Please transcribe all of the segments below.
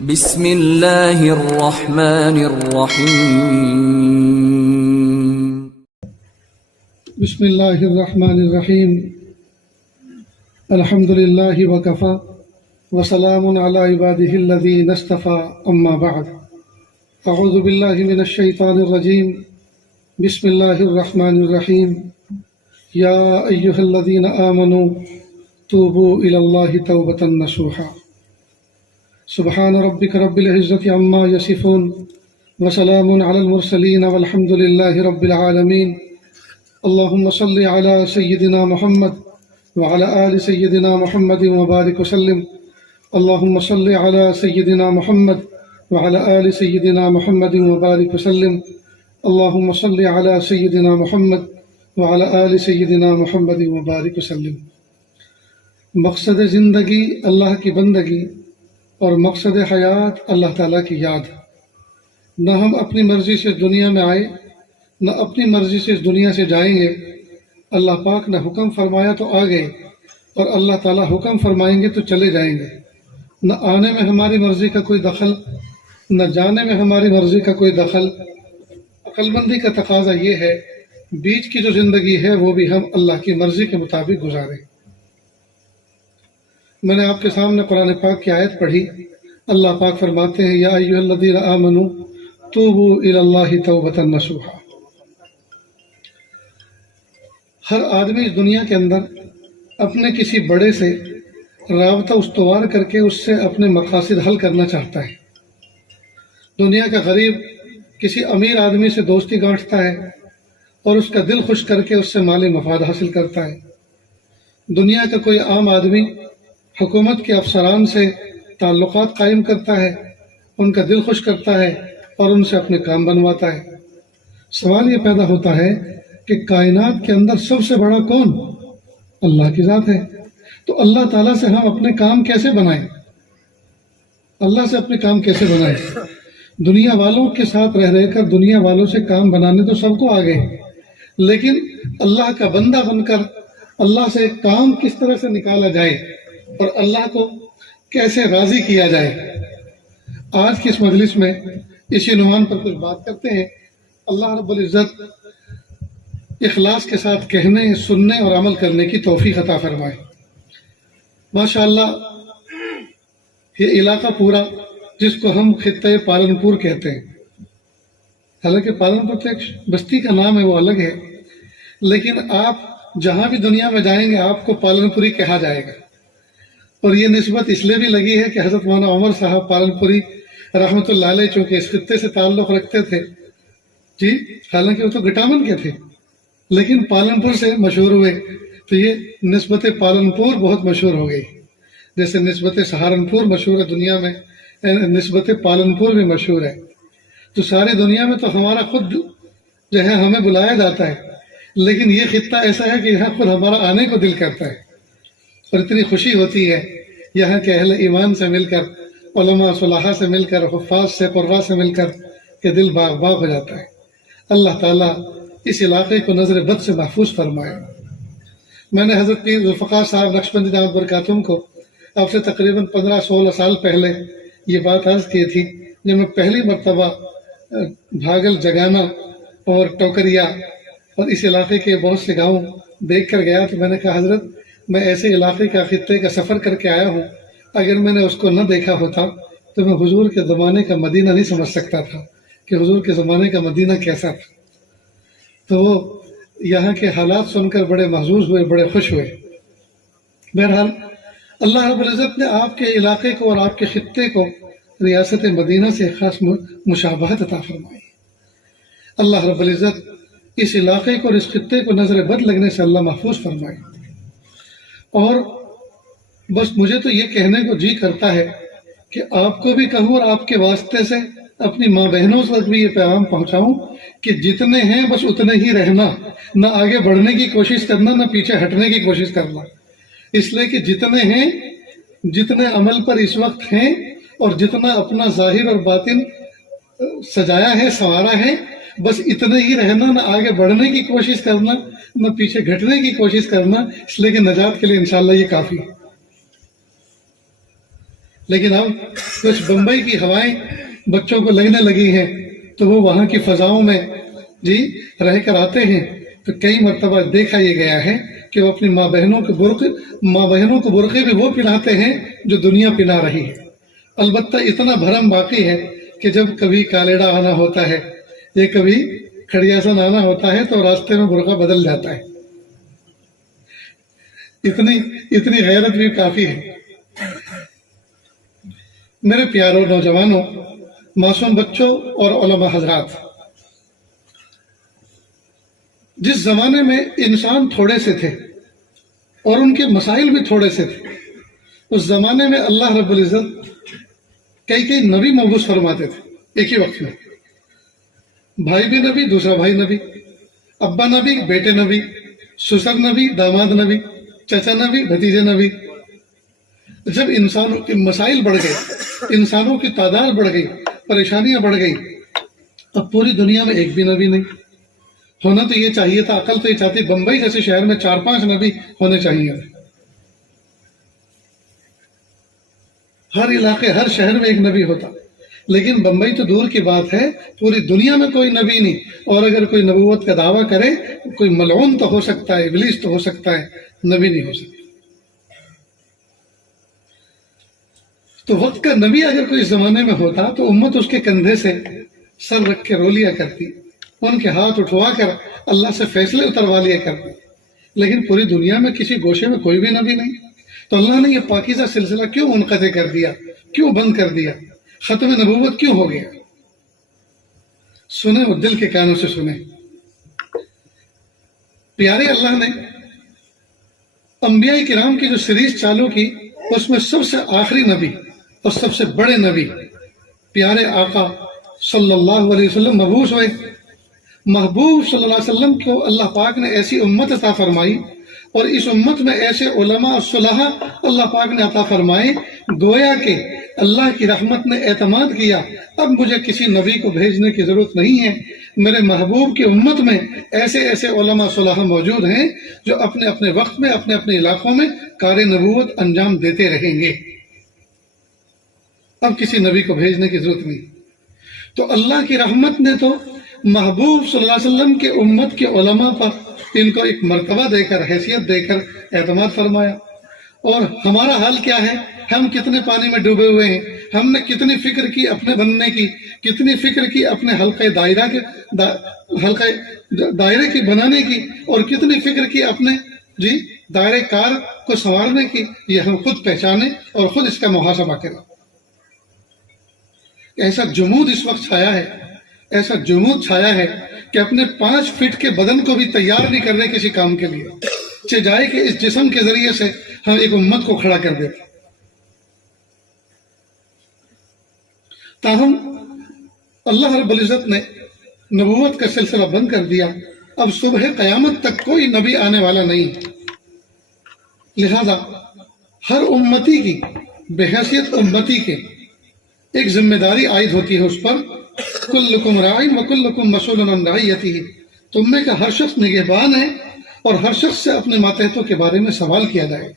بسم اللہ الرحمن الرحیم بسم اللہ الرحمن الرحیم الحمد للہ وکفی وسلام علی عبادہ الذین اصطفی اما بعد اعوذ باللہ من الشیطان الرجیم بسم اللہ الرحمن الرحیم یا ایہا الذین آمنوا توبوا الی اللہ توبۃ نصوحا سبحان ربک رب العزة عما یصفون وسلام علی المرسلین والحمد للہ رب العالمین اللهم صل على سيدنا محمد وعلى آل سيدنا محمد وبارك وسلم اللهم صل على سيدنا محمد وعلى آل سيدنا محمد وبارك وسلم اللهم صل على سيدنا محمد وعلى آل سيدنا محمد وبارك وسلم۔ مقصد زندگی اللہ کی بندگی اور مقصد حیات اللہ تعالیٰ کی یاد۔ نہ ہم اپنی مرضی سے دنیا میں آئے نہ اپنی مرضی سے اس دنیا سے جائیں گے۔ اللہ پاک نے حکم فرمایا تو آ گئے اور اللہ تعالیٰ حکم فرمائیں گے تو چلے جائیں گے۔ نہ آنے میں ہماری مرضی کا کوئی دخل نہ جانے میں ہماری مرضی کا کوئی دخل۔ عقل مندی کا تقاضا یہ ہے بیچ کی جو زندگی ہے وہ بھی ہم اللہ کی مرضی کے مطابق گزاریں۔ میں نے آپ کے سامنے قرآن پاک کی آیت پڑھی۔ اللہ پاک فرماتے ہیں یا ایھا الذین آمنوا توبوا الی اللہ توبۃ نصوحا۔ ہر آدمی اس دنیا کے اندر اپنے کسی بڑے سے رابطہ استوار کر کے اس سے اپنے مقاصد حل کرنا چاہتا ہے۔ دنیا کا غریب کسی امیر آدمی سے دوستی گانٹھتا ہے اور اس کا دل خوش کر کے اس سے مالی مفاد حاصل کرتا ہے۔ دنیا کا کوئی عام آدمی حکومت کے افسران سے تعلقات قائم کرتا ہے، ان کا دل خوش کرتا ہے اور ان سے اپنے کام بنواتا ہے۔ سوال یہ پیدا ہوتا ہے کہ کائنات کے اندر سب سے بڑا کون؟ اللہ کی ذات ہے۔ تو اللہ تعالیٰ سے ہم اپنے کام کیسے بنائیں؟ اللہ سے اپنے کام کیسے بنائیں؟ دنیا والوں کے ساتھ رہ رہ کر دنیا والوں سے کام بنانے تو سب کو آ گئے، لیکن اللہ کا بندہ بن کر اللہ سے کام کس طرح سے نکالا جائے اور اللہ کو کیسے راضی کیا جائے؟ آج کی اس مجلس میں اسی عنوان پر کچھ بات کرتے ہیں۔ اللہ رب العزت اخلاص کے ساتھ کہنے، سننے اور عمل کرنے کی توفیق عطا فرمائے۔ ماشاءاللہ یہ علاقہ پورا جس کو ہم خطہ پالنپور کہتے ہیں، حالانکہ پالنپور تو ایک بستی کا نام ہے، وہ الگ ہے، لیکن آپ جہاں بھی دنیا میں جائیں گے آپ کو پالنپوری کہا جائے گا۔ اور یہ نسبت اس لیے بھی لگی ہے کہ حضرت مولانا عمر صاحب پالنپوری رحمۃ اللہ علیہ چونکہ اس خطے سے تعلق رکھتے تھے، جی حالانکہ وہ تو گٹامن کے تھے لیکن پالنپور سے مشہور ہوئے، تو یہ نسبت پالنپور بہت مشہور ہو گئی۔ جیسے نسبت سہارنپور مشہور ہے دنیا میں، نسبت پالنپور بھی مشہور ہے۔ تو ساری دنیا میں تو ہمارا خود جو ہے ہمیں بلایا جاتا ہے، لیکن یہ خطہ ایسا ہے کہ یہاں خود ہمارا آنے کو دل کرتا ہے اور اتنی خوشی ہوتی ہے یہاں کے اہل ایمان سے مل کر، علماء صلحاء سے مل کر، حفاظ سے، قراء سے مل کر کہ دل باغ باغ ہو جاتا ہے۔ اللہ تعالیٰ اس علاقے کو نظر بد سے محفوظ فرمائے۔ میں نے حضرت پیر ذوالفقار صاحب نقشبندی دامت برکاتہم کو اب سے تقریباً 15-16 سال پہلے یہ بات عرض کی تھی جب میں پہلی مرتبہ بھاگل، جگانا اور ٹوکریا اور اس علاقے کے بہت سے گاؤں دیکھ کر گیا، تو میں نے کہا حضرت میں ایسے علاقے کا خطے کا سفر کر کے آیا ہوں، اگر میں نے اس کو نہ دیکھا ہوتا تو میں حضور کے زمانے کا مدینہ نہیں سمجھ سکتا تھا کہ حضور کے زمانے کا مدینہ کیسا تھا۔ تو وہ یہاں کے حالات سن کر بڑے محظوظ ہوئے، بڑے خوش ہوئے۔ بہرحال اللہ رب العزت نے آپ کے علاقے کو اور آپ کے خطے کو ریاست مدینہ سے خاص مشابہت عطا فرمائی۔ اللہ رب العزت اس علاقے کو اور اس خطے کو نظر بد لگنے سے اللہ محفوظ فرمائے۔ اور بس مجھے تو یہ کہنے کو جی کرتا ہے کہ آپ کو بھی کہوں اور آپ کے واسطے سے اپنی ماں بہنوں تک بھی یہ پیغام پہنچاؤں کہ جتنے ہیں بس اتنے ہی رہنا، نہ آگے بڑھنے کی کوشش کرنا، نہ پیچھے ہٹنے کی کوشش کرنا۔ اس لیے کہ جتنے ہیں، جتنے عمل پر اس وقت ہیں اور جتنا اپنا ظاہر اور باطن سجایا ہے، سنوارا ہے، بس اتنے ہی رہنا، نہ آگے بڑھنے کی کوشش کرنا، نہ پیچھے گھٹنے کی کوشش کرنا، اس لیے کہ نجات کے لیے انشاءاللہ یہ کافی ہے۔ لیکن اب کچھ بمبئی کی ہوائیں بچوں کو لگنے لگی ہیں تو وہ وہاں کی فضاؤں میں رہ کر آتے ہیں تو کئی مرتبہ دیکھا یہ گیا ہے کہ وہ اپنی ماں بہنوں کو برقعے بھی وہ پہناتے ہیں جو دنیا پہنا رہی ہے۔ البتہ اتنا بھرم باقی ہے کہ جب کبھی کالیڈا آنا ہوتا ہے یا کبھی کھڑیاسن آنا ہوتا ہے تو راستے میں برقع بدل جاتا ہے۔ اتنی غیرت بھی کافی ہے۔ میرے پیاروں نوجوانوں، معصوم بچوں اور علماء حضرات، جس زمانے میں انسان تھوڑے سے تھے اور ان کے مسائل بھی تھوڑے سے تھے، اس زمانے میں اللہ رب العزت کئی نبی مبعوث فرماتے تھے ایک ہی وقت میں۔ بھائی بھی نبی، دوسرا بھائی نبی، ابا نبی، بیٹے نبی، سسر نبی، داماد نبی، چچا نبی، بھتیجے نبی۔ جب انسانوں کے مسائل بڑھ گئے، انسانوں کی تعداد بڑھ گئی، پریشانیاں بڑھ گئی، اب پوری دنیا میں ایک بھی نبی نہیں۔ ہونا تو یہ چاہیے تھا، عقل تو یہ چاہتی بمبئی جیسے شہر میں 4-5 نبی ہونے چاہیے۔ ہر علاقے، ہر شہر میں ایک نبی ہوتا، لیکن بمبئی تو دور کی بات ہے، پوری دنیا میں کوئی نبی نہیں۔ اور اگر کوئی نبوت کا دعویٰ کرے، کوئی ملعون تو ہو سکتا ہے، ابلیس تو ہو سکتا ہے، نبی نہیں ہو سکتا۔ تو وقت کا نبی اگر کوئی زمانے میں ہوتا تو امت اس کے کندھے سے سر رکھ کے رو لیا کرتی، ان کے ہاتھ اٹھوا کر اللہ سے فیصلے اتروا لیا کرتی۔ لیکن پوری دنیا میں کسی گوشے میں کوئی بھی نبی نہیں، تو اللہ نے یہ پاکیزہ سلسلہ کیوں منقطع کر دیا، کیوں بند کر دیا، ختم نبوت کیوں ہو گیا؟ سنیں وہ دل کے کانوں سے سنیں۔ پیارے اللہ نے انبیاء کرام کی جو سیریز چالو کی، اس میں سب سے آخری نبی اور سب سے بڑے نبی پیارے آقا صلی اللہ علیہ وسلم مبعوث ہوئے۔ محبوب صلی اللہ علیہ وسلم کو اللہ پاک نے ایسی امت عطا فرمائی، اور اس امت میں ایسے علماء اور صلحاء اللہ پاک نے عطا فرمائے، گویا کہ اللہ کی رحمت نے اعتماد کیا اب مجھے کسی نبی کو بھیجنے کی ضرورت نہیں ہے، میرے محبوب کی امت میں ایسے علماء صلحاء موجود ہیں جو اپنے اپنے وقت میں اپنے اپنے علاقوں میں کار نبوت انجام دیتے رہیں گے، اب کسی نبی کو بھیجنے کی ضرورت نہیں۔ تو اللہ کی رحمت نے تو محبوب صلی اللہ علیہ وسلم کے امت کے علماء پر ان کو ایک مرتبہ دے کر، حیثیت دے کر اعتماد فرمایا۔ اور ہمارا حال کیا ہے؟ ہم کتنے پانی میں ڈوبے ہوئے ہیں، ہم نے کتنی فکر کی اپنے بننے کی، کتنی فکر کی اپنے حلقہ دائرے کی بنانے کی، اور کتنی فکر کی اپنے دائرے کار کو سنوارنے کی، یہ ہم خود پہچانیں اور خود اس کا محاسبہ کریں۔ ایسا جمود اس وقت چھایا ہے، ایسا جمود چھایا ہے کہ اپنے 5 فٹ کے بدن کو بھی تیار نہیں کر رہے کسی کام کے لیے، جائے کہ اس جسم کے ذریعے سے ہم ایک امت کو کھڑا کر دیتے۔ تاہم اللہ رب العزت نے نبوت کا سلسلہ بند کر دیا، اب صبح قیامت تک کوئی نبی آنے والا نہیں، لہذا ہر امتی کی بحیثیت امتی کے ایک ذمہ داری عائد ہوتی ہے اس پر، کلکم راعٍ وکلکم مسئول عن رعیتہ، تم میں کا ہر شخص نگہبان ہے اور ہر شخص سے اپنے ماتحتوں کے بارے میں سوال کیا جائے۔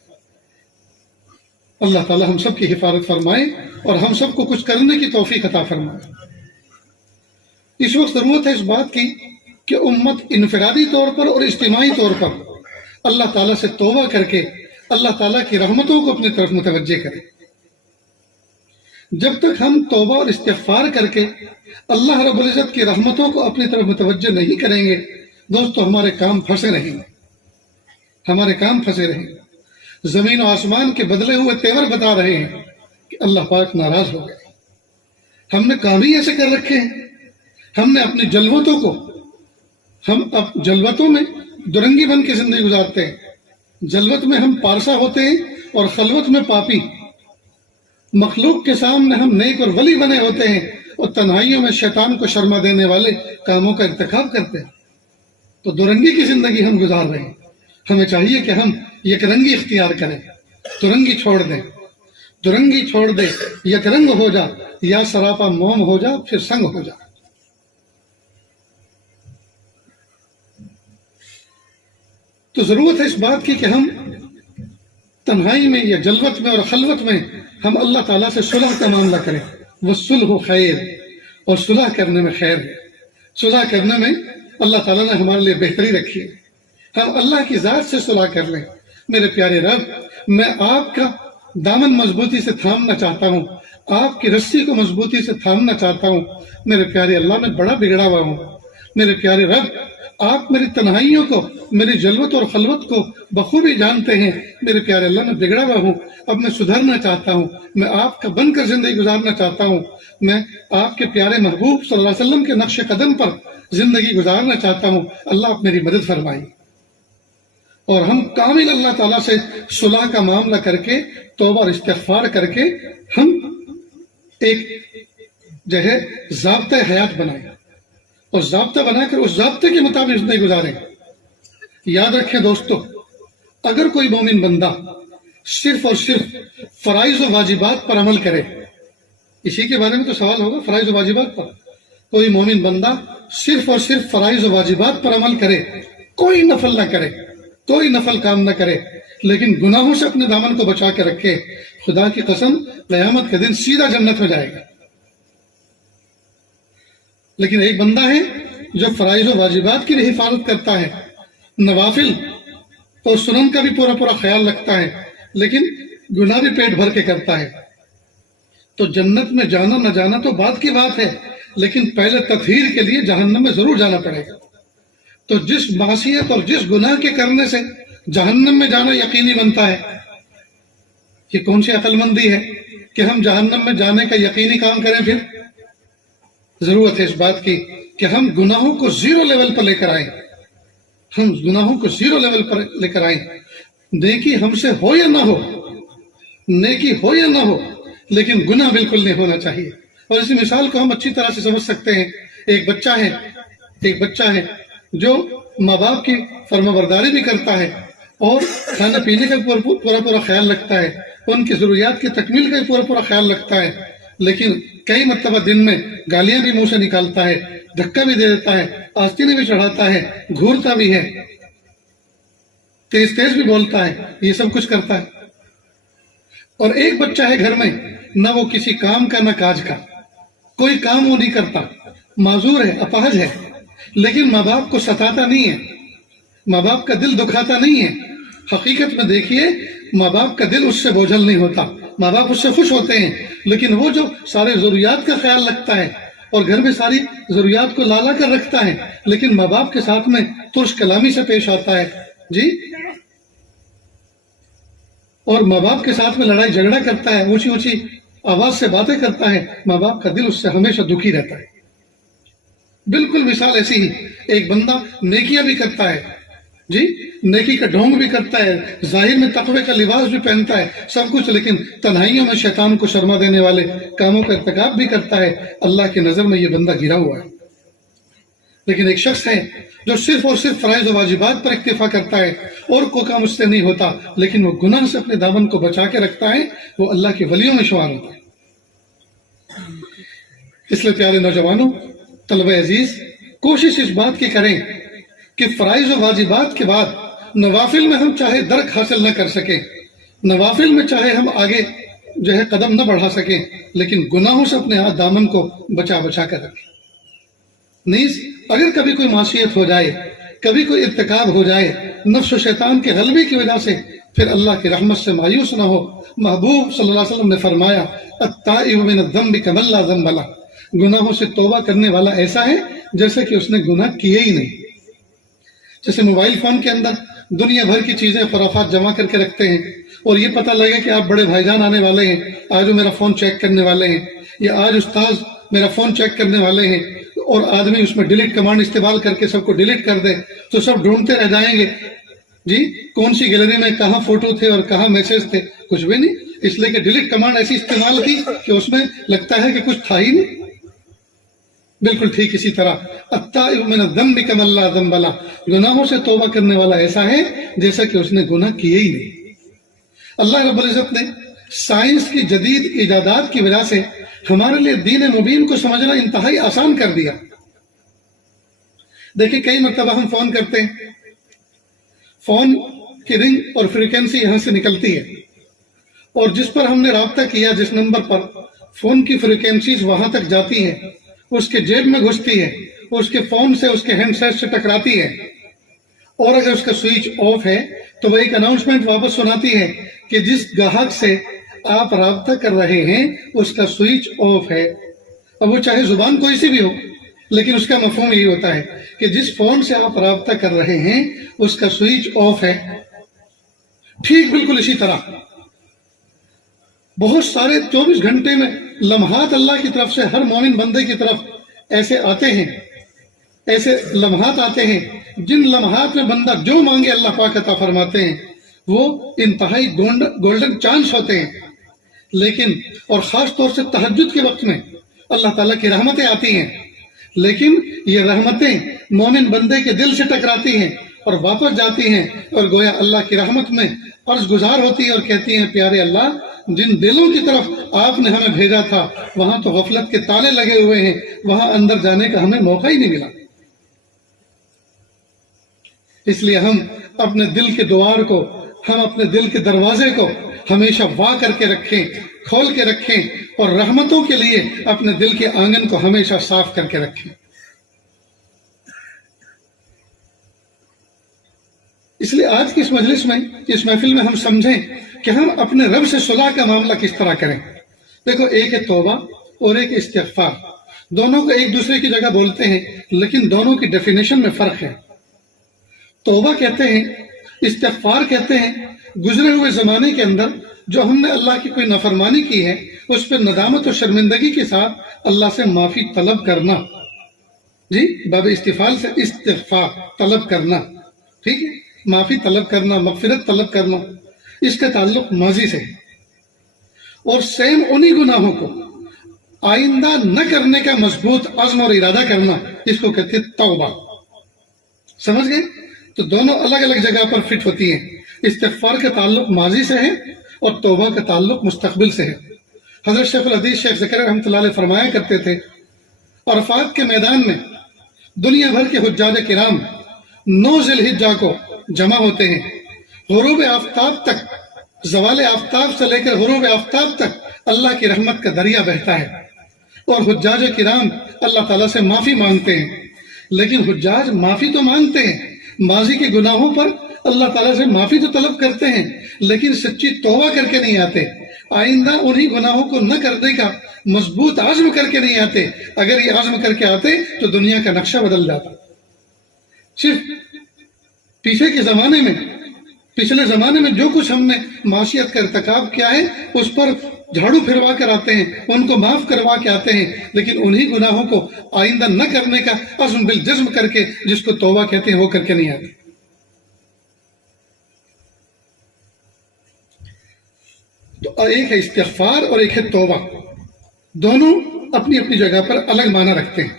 اللہ تعالی ہم سب کی حفاظت فرمائے اور ہم سب کو کچھ کرنے کی توفیق عطا فرمائے۔ اس وقت ضرورت ہے اس بات کی کہ امت انفرادی طور پر اور اجتماعی طور پر اللہ تعالیٰ سے توبہ کر کے اللہ تعالیٰ کی رحمتوں کو اپنی طرف متوجہ کرے۔ جب تک ہم توبہ اور استغفار کر کے اللہ رب العزت کی رحمتوں کو اپنی طرف متوجہ نہیں کریں گے، دوستو ہمارے کام پھنسے رہیں گے، ہمارے کام پھنسے رہیں گے۔ زمین و آسمان کے بدلے ہوئے تیور بتا رہے ہیں کہ اللہ پاک ناراض ہو گئے، ہم نے کام ہی ایسے کر رکھے ہیں، ہم نے اپنی جلوتوں کو، ہم اب جلوتوں میں درنگی بن کے زندگی گزارتے ہیں، جلوت میں ہم پارسا ہوتے ہیں اور خلوت میں پاپی، مخلوق کے سامنے ہم نیک اور ولی بنے ہوتے ہیں اور تنہائیوں میں شیطان کو شرما دینے والے کاموں کا ارتکاب کرتے ہیں۔ تو درنگی کی زندگی ہم گزار رہے ہیں، ہمیں چاہیے کہ ہم یک رنگی اختیار کریں، درنگی چھوڑ دیں، درنگی چھوڑ دے، یک رنگ ہو جا، یا سراپا موم ہو جا پھر سنگ ہو جا۔ تو ضرورت ہے اس بات کی کہ ہم تنہائی میں یا جلوت میں اور خلوت میں ہم اللہ تعالیٰ سے صلح کا معاملہ کریں. والصلح خیر، اور صلح کرنے میں خیر ہے. صلح کرنے میں اللہ تعالیٰ نے ہمارے لیے بہتری رکھی ہے. ہم اللہ کی ذات سے صلح کر لیں. میرے پیارے رب، میں آپ کا دامن مضبوطی سے تھامنا چاہتا ہوں، آپ کی رسی کو مضبوطی سے تھامنا چاہتا ہوں. میرے پیارے اللہ، میں بڑا بگڑا ہوا ہوں. میرے پیارے رب، آپ میری تنہائیوں کو، میری جلوت اور خلوت کو بخوبی جانتے ہیں. میرے پیارے اللہ، میں بگڑا ہوا ہوں. اب میں سدھرنا چاہتا ہوں. میں آپ کا بن کر زندگی گزارنا چاہتا ہوں. میں آپ کے پیارے محبوب صلی اللہ علیہ وسلم کے نقش قدم پر زندگی گزارنا چاہتا ہوں. اللہ آپ میری مدد فرمائیے. اور ہم کامل اللہ تعالیٰ سے صلح کا معاملہ کر کے، توبہ اور استغفار کر کے، ہم ایک جو ہے ضابطہ حیات بنائیں، اور ضابطہ بنا کر اس ضابطے کے مطابق زندگی گزاریں. یاد رکھیں دوستو، اگر کوئی مومن بندہ صرف اور صرف فرائض و واجبات پر عمل کرے، اسی کے بارے میں تو سوال ہوگا، فرائض و واجبات پر. کوئی مومن بندہ صرف اور صرف فرائض و واجبات پر عمل کرے، کوئی نفل نہ کرے، کوئی نفل کام نہ کرے، لیکن گناہوں سے اپنے دامن کو بچا کے رکھے، خدا کی قسم قیامت کے دن سیدھا جنت میں جائے گا. لیکن ایک بندہ ہے جو فرائض و واجبات کی بھی حفاظت کرتا ہے، نوافل اور سنن کا بھی پورا پورا خیال رکھتا ہے، لیکن گناہ بھی پیٹ بھر کے کرتا ہے، تو جنت میں جانا نہ جانا تو بعد کی بات ہے، لیکن پہلے تطہیر کے لیے جہنم میں ضرور جانا پڑے گا. تو جس معصیت اور جس گناہ کے کرنے سے جہنم میں جانا یقینی بنتا ہے، یہ کون سی عقل مندی ہے کہ ہم جہنم میں جانے کا یقینی کام کریں؟ پھر ضرورت ہے اس بات کی کہ ہم گناہوں کو زیرو لیول پر لے کر آئیں. ہم گناہوں کو زیرو لیول پر لے کر آئیں. نیکی ہم سے ہو یا نہ ہو، نیکی ہو یا نہ ہو، لیکن گناہ بالکل نہیں ہونا چاہیے. اور اسی مثال کو ہم اچھی طرح سے سمجھ سکتے ہیں. ایک بچہ ہے جو ماں باپ کی فرما برداری بھی کرتا ہے اور کھانا پینے کا پورا خیال رکھتا ہے، ان کی ضروریات کی تکمیل کا بھی پورا خیال رکھتا ہے، لیکن کئی مرتبہ دن میں گالیاں بھی منہ سے نکالتا ہے، دھکا بھی دے دیتا ہے، آستینیں بھی چڑھاتا ہے، گھورتا بھی ہے، تیز تیز بھی بولتا ہے، یہ سب کچھ کرتا ہے. اور ایک بچہ ہے گھر میں، نہ وہ کسی کام کا نہ کاج کا، کوئی کام وہ نہیں کرتا، معذور ہے، اپاہج ہے، لیکن ماں باپ کو ستاتا نہیں ہے، ماں باپ کا دل دکھاتا نہیں ہے. حقیقت میں دیکھیے، ماں باپ کا دل اس سے بوجھل نہیں ہوتا، ماں باپ اس سے خوش ہوتے ہیں، لیکن وہ جو سارے ضروریات کا خیال رکھتا ہے اور گھر میں ساری ضروریات کو لالا کر رکھتا ہے، لیکن ماں باپ کے ساتھ میں ترش کلامی سے پیش آتا ہے جی، اور ماں باپ کے ساتھ میں لڑائی جھگڑا کرتا ہے، اونچی اونچی آواز سے باتیں کرتا ہے، ماں باپ کا دل اس سے ہمیشہ دکھی رہتا ہے. بالکل مثال ایسی ہی ایک بندہ نیکیاں بھی کرتا ہے جی، نیکی کا ڈھونگ بھی کرتا ہے، ظاہر میں تقوی کا لباس بھی پہنتا ہے، سب کچھ، لیکن تنہائیوں میں شیطان کو شرما دینے والے کاموں کا ارتکاب بھی کرتا ہے. اللہ کی نظر میں یہ بندہ گرا ہوا ہے. لیکن ایک شخص ہے جو صرف اور صرف فرائض و واجبات پر اکتفا کرتا ہے، اور کوئی کام اس سے نہیں ہوتا، لیکن وہ گناہ سے اپنے دامن کو بچا کے رکھتا ہے، وہ اللہ کے ولیوں میں شمار ہوتا ہے. اس لیے پیارے نوجوانوں، طلبہ عزیز، کوشش اس بات کی کریں کہ فرائض و واجبات کے بعد نوافل میں ہم چاہے درک حاصل نہ کر سکیں، نوافل میں چاہے ہم آگے جو ہے قدم نہ بڑھا سکیں، لیکن گناہوں سے اپنے ہاتھ دامن کو بچا کر رکھیں. نیز اگر کبھی کوئی معصیت ہو جائے، کبھی کوئی ارتکاب ہو جائے نفس و شیطان کے غلبے کی وجہ سے، پھر اللہ کی رحمت سے مایوس نہ ہو. محبوب صلی اللہ علیہ وسلم نے فرمایا، التائب من الذنب کمن لا ذنب لہ، گناہوں سے توبہ کرنے والا ایسا ہے جیسے کہ اس نے گناہ کیے ہی نہیں. جیسے موبائل فون کے اندر دنیا بھر کی چیزیں خرافات جمع کر کے رکھتے ہیں، اور یہ پتہ لگے کہ آپ بڑے بھائی جان آنے والے ہیں، آج وہ میرا فون چیک کرنے والے ہیں، یا آج استاذ میرا فون چیک کرنے والے ہیں، اور آدمی اس میں ڈیلیٹ کمانڈ استعمال کر کے سب کو ڈیلیٹ کر دے، تو سب ڈھونڈتے رہ جائیں گے جی کون سی گیلری میں کہاں فوٹو تھے اور کہاں میسج تھے، کچھ بھی نہیں، اس لیے کہ ڈیلیٹ کمانڈ ایسی استعمال کی کہ اس میں لگتا ہے کہ کچھ تھا ہی نہیں. بالکل ٹھیک اسی طرح التائب من الذنب کمن لا ذنب لہ، گناہوں سے توبہ کرنے والا ایسا ہے جیسا کہ اس نے گناہ کیے ہی نہیں. اللہ رب العزت نے سائنس کی جدید ایجادات کی وجہ سے ہمارے لیے دین مبین کو سمجھنا انتہائی آسان کر دیا. دیکھیں کئی مرتبہ ہم فون کرتے ہیں، فون کی رنگ اور فریکوینسی یہاں سے نکلتی ہے، اور جس پر ہم نے رابطہ کیا، جس نمبر پر، فون کی فریکوینسیز وہاں تک جاتی ہیں، اس کے جیب میں گھستی ہے، اس کے فون سے، اس کے ہینڈ سیٹ سے ٹکراتی ہے، اور اگر اس کا سوئچ آف ہے تو وہ ایک اناؤنسمنٹ واپس سناتی ہے کہ جس گاہک سے آپ رابطہ کر رہے ہیں اس کا سوئچ آف ہے۔ اب وہ چاہے زبان کوئی سی بھی ہو، لیکن اس کا مفہوم یہی ہوتا ہے کہ جس فون سے آپ رابطہ کر رہے ہیں اس کا سوئچ آف ہے۔ ٹھیک بالکل اسی طرح بہت سارے 24 گھنٹے میں لمحات اللہ کی طرف سے ہر مومن بندے کی طرف ایسے آتے ہیں، ایسے لمحات آتے ہیں جن لمحات میں بندہ جو مانگے اللہ پاک عطا فرماتے ہیں، وہ انتہائی گولڈن چانس ہوتے ہیں۔ لیکن اور خاص طور سے تہجد کے وقت میں اللہ تعالیٰ کی رحمتیں آتی ہیں، لیکن یہ رحمتیں مومن بندے کے دل سے ٹکراتی ہیں اور واپس جاتی ہیں، اور گویا اللہ کی رحمت میں عرض گزار ہوتی ہے اور کہتی ہیں پیارے اللہ، جن دلوں کی طرف آپ نے ہمیں بھیجا تھا وہاں تو غفلت کے تالے لگے ہوئے ہیں، وہاں اندر جانے کا ہمیں موقع ہی نہیں ملا۔ اس لیے ہم اپنے دل کے دوار کو، ہم اپنے دل کے دروازے کو ہمیشہ وا کر کے رکھیں، کھول کے رکھیں، اور رحمتوں کے لیے اپنے دل کے آنگن کو ہمیشہ صاف کر کے رکھیں۔ اس لیے آج کی اس مجلس میں، اس محفل میں ہم سمجھیں کہ ہم اپنے رب سے صلح کا معاملہ کس طرح کریں۔ دیکھو، ایک ہے توبہ اور ایک استغفار، دونوں کو ایک دوسرے کی جگہ بولتے ہیں لیکن دونوں کی ڈیفینیشن میں فرق ہے۔ توبہ کہتے ہیں، استغفار کہتے ہیں گزرے ہوئے زمانے کے اندر جو ہم نے اللہ کی کوئی نافرمانی کی ہے اس پہ ندامت و شرمندگی کے ساتھ اللہ سے معافی طلب کرنا۔ جی، باب استغفار سے استغفار طلب کرنا، ٹھیک ہے، معافی طلب کرنا، مغفرت طلب کرنا، اس کا تعلق ماضی سے ہے۔ اور سیم انہی گناہوں کو آئندہ نہ کرنے کا مضبوط عزم اور ارادہ کرنا، اس کو کہتے ہیں توبہ۔ سمجھ گئے؟ تو دونوں الگ الگ جگہ پر فٹ ہوتی ہیں۔ استغفار کا تعلق ماضی سے ہے اور توبہ کا تعلق مستقبل سے ہے۔ حضرت شیخ الحدیث شیخ زکریا رحمۃ اللہ علیہ فرمایا کرتے تھے، عرفات کے میدان میں دنیا بھر کے حجاج کرام 9 ذی الحجہ کو جمع ہوتے ہیں۔ غروب آفتاب تک، زوال آفتاب سے لے کر غروب آفتاب تک اللہ کی رحمت کا دریا بہتا ہے، اور حجاج کرام اللہ تعالیٰ سے معافی مانگتے ہیں۔ لیکن حجاج معافی تو مانگتے ہیں، ماضی کے گناہوں پر اللہ تعالیٰ سے معافی تو طلب کرتے ہیں، لیکن سچی توبہ کر کے نہیں آتے، آئندہ انہی گناہوں کو نہ کرنے کا مضبوط عزم کر کے نہیں آتے۔ اگر یہ عزم کر کے آتے تو دنیا کا نقشہ بدل جاتا۔ صرف پیچھے کے زمانے میں، پچھلے زمانے میں جو کچھ ہم نے معصیت کا ارتکاب کیا ہے اس پر جھاڑو پھروا کر آتے ہیں، ان کو معاف کروا کے آتے ہیں، لیکن انہی گناہوں کو آئندہ نہ کرنے کا عزم بالجزم کر کے، جس کو توبہ کہتے ہیں، وہ کر کے نہیں آتے۔ تو ایک ہے استغفار اور ایک ہے توبہ، دونوں اپنی اپنی جگہ پر الگ معنی رکھتے ہیں۔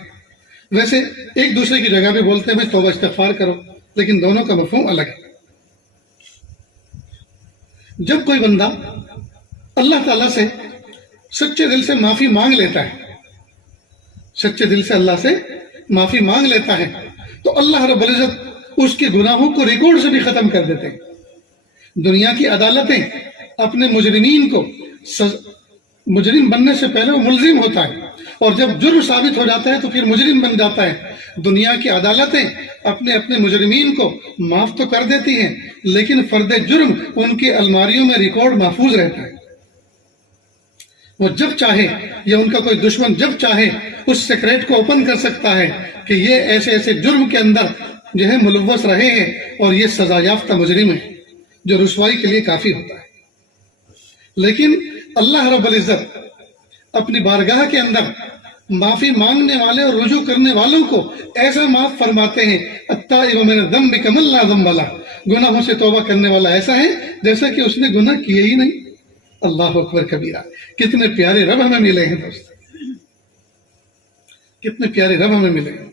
ویسے ایک دوسرے کی جگہ پہ بولتے ہیں بھائی توبہ استغفار کرو، لیکن دونوں کا مفہوم الگ ہے۔ جب کوئی بندہ اللہ تعالیٰ سے سچے دل سے معافی مانگ لیتا ہے، سچے دل سے اللہ سے معافی مانگ لیتا ہے، تو اللہ رب العزت اس کے گناہوں کو ریکارڈ سے بھی ختم کر دیتے ہیں۔ دنیا کی عدالتیں اپنے مجرمین کو مجرم بننے سے پہلے وہ ملزم ہوتا ہے، اور جب جرم ثابت ہو جاتا ہے تو پھر مجرم بن جاتا ہے۔ دنیا کی عدالتیں اپنے مجرمین کو معاف تو کر دیتی ہیں، لیکن فرد جرم ان کی الماریوں میں ریکارڈ محفوظ رہتا ہے۔ وہ جب چاہے، یا ان کا کوئی دشمن جب چاہے اس سیکریٹ کو اوپن کر سکتا ہے کہ یہ ایسے ایسے جرم کے اندر جو ہے ملوث رہے ہیں اور یہ سزا یافتہ مجرم ہے، جو رسوائی کے لیے کافی ہوتا ہے۔ لیکن اللہ رب العزت اپنی بارگاہ کے اندر معافی مانگنے والے اور رجوع کرنے والوں کو ایسا معاف فرماتے ہیں، التائب من الذنب کمن لا ذنب لہ، گناہوں سے توبہ کرنے والا ایسا ہے جیسا کہ اس نے گناہ کیے ہی نہیں۔ اللہ اکبر کبیرہ۔ کتنے پیارے رب ہمیں ملے ہیں دوست، کتنے پیارے رب ہمیں ملے ہیں۔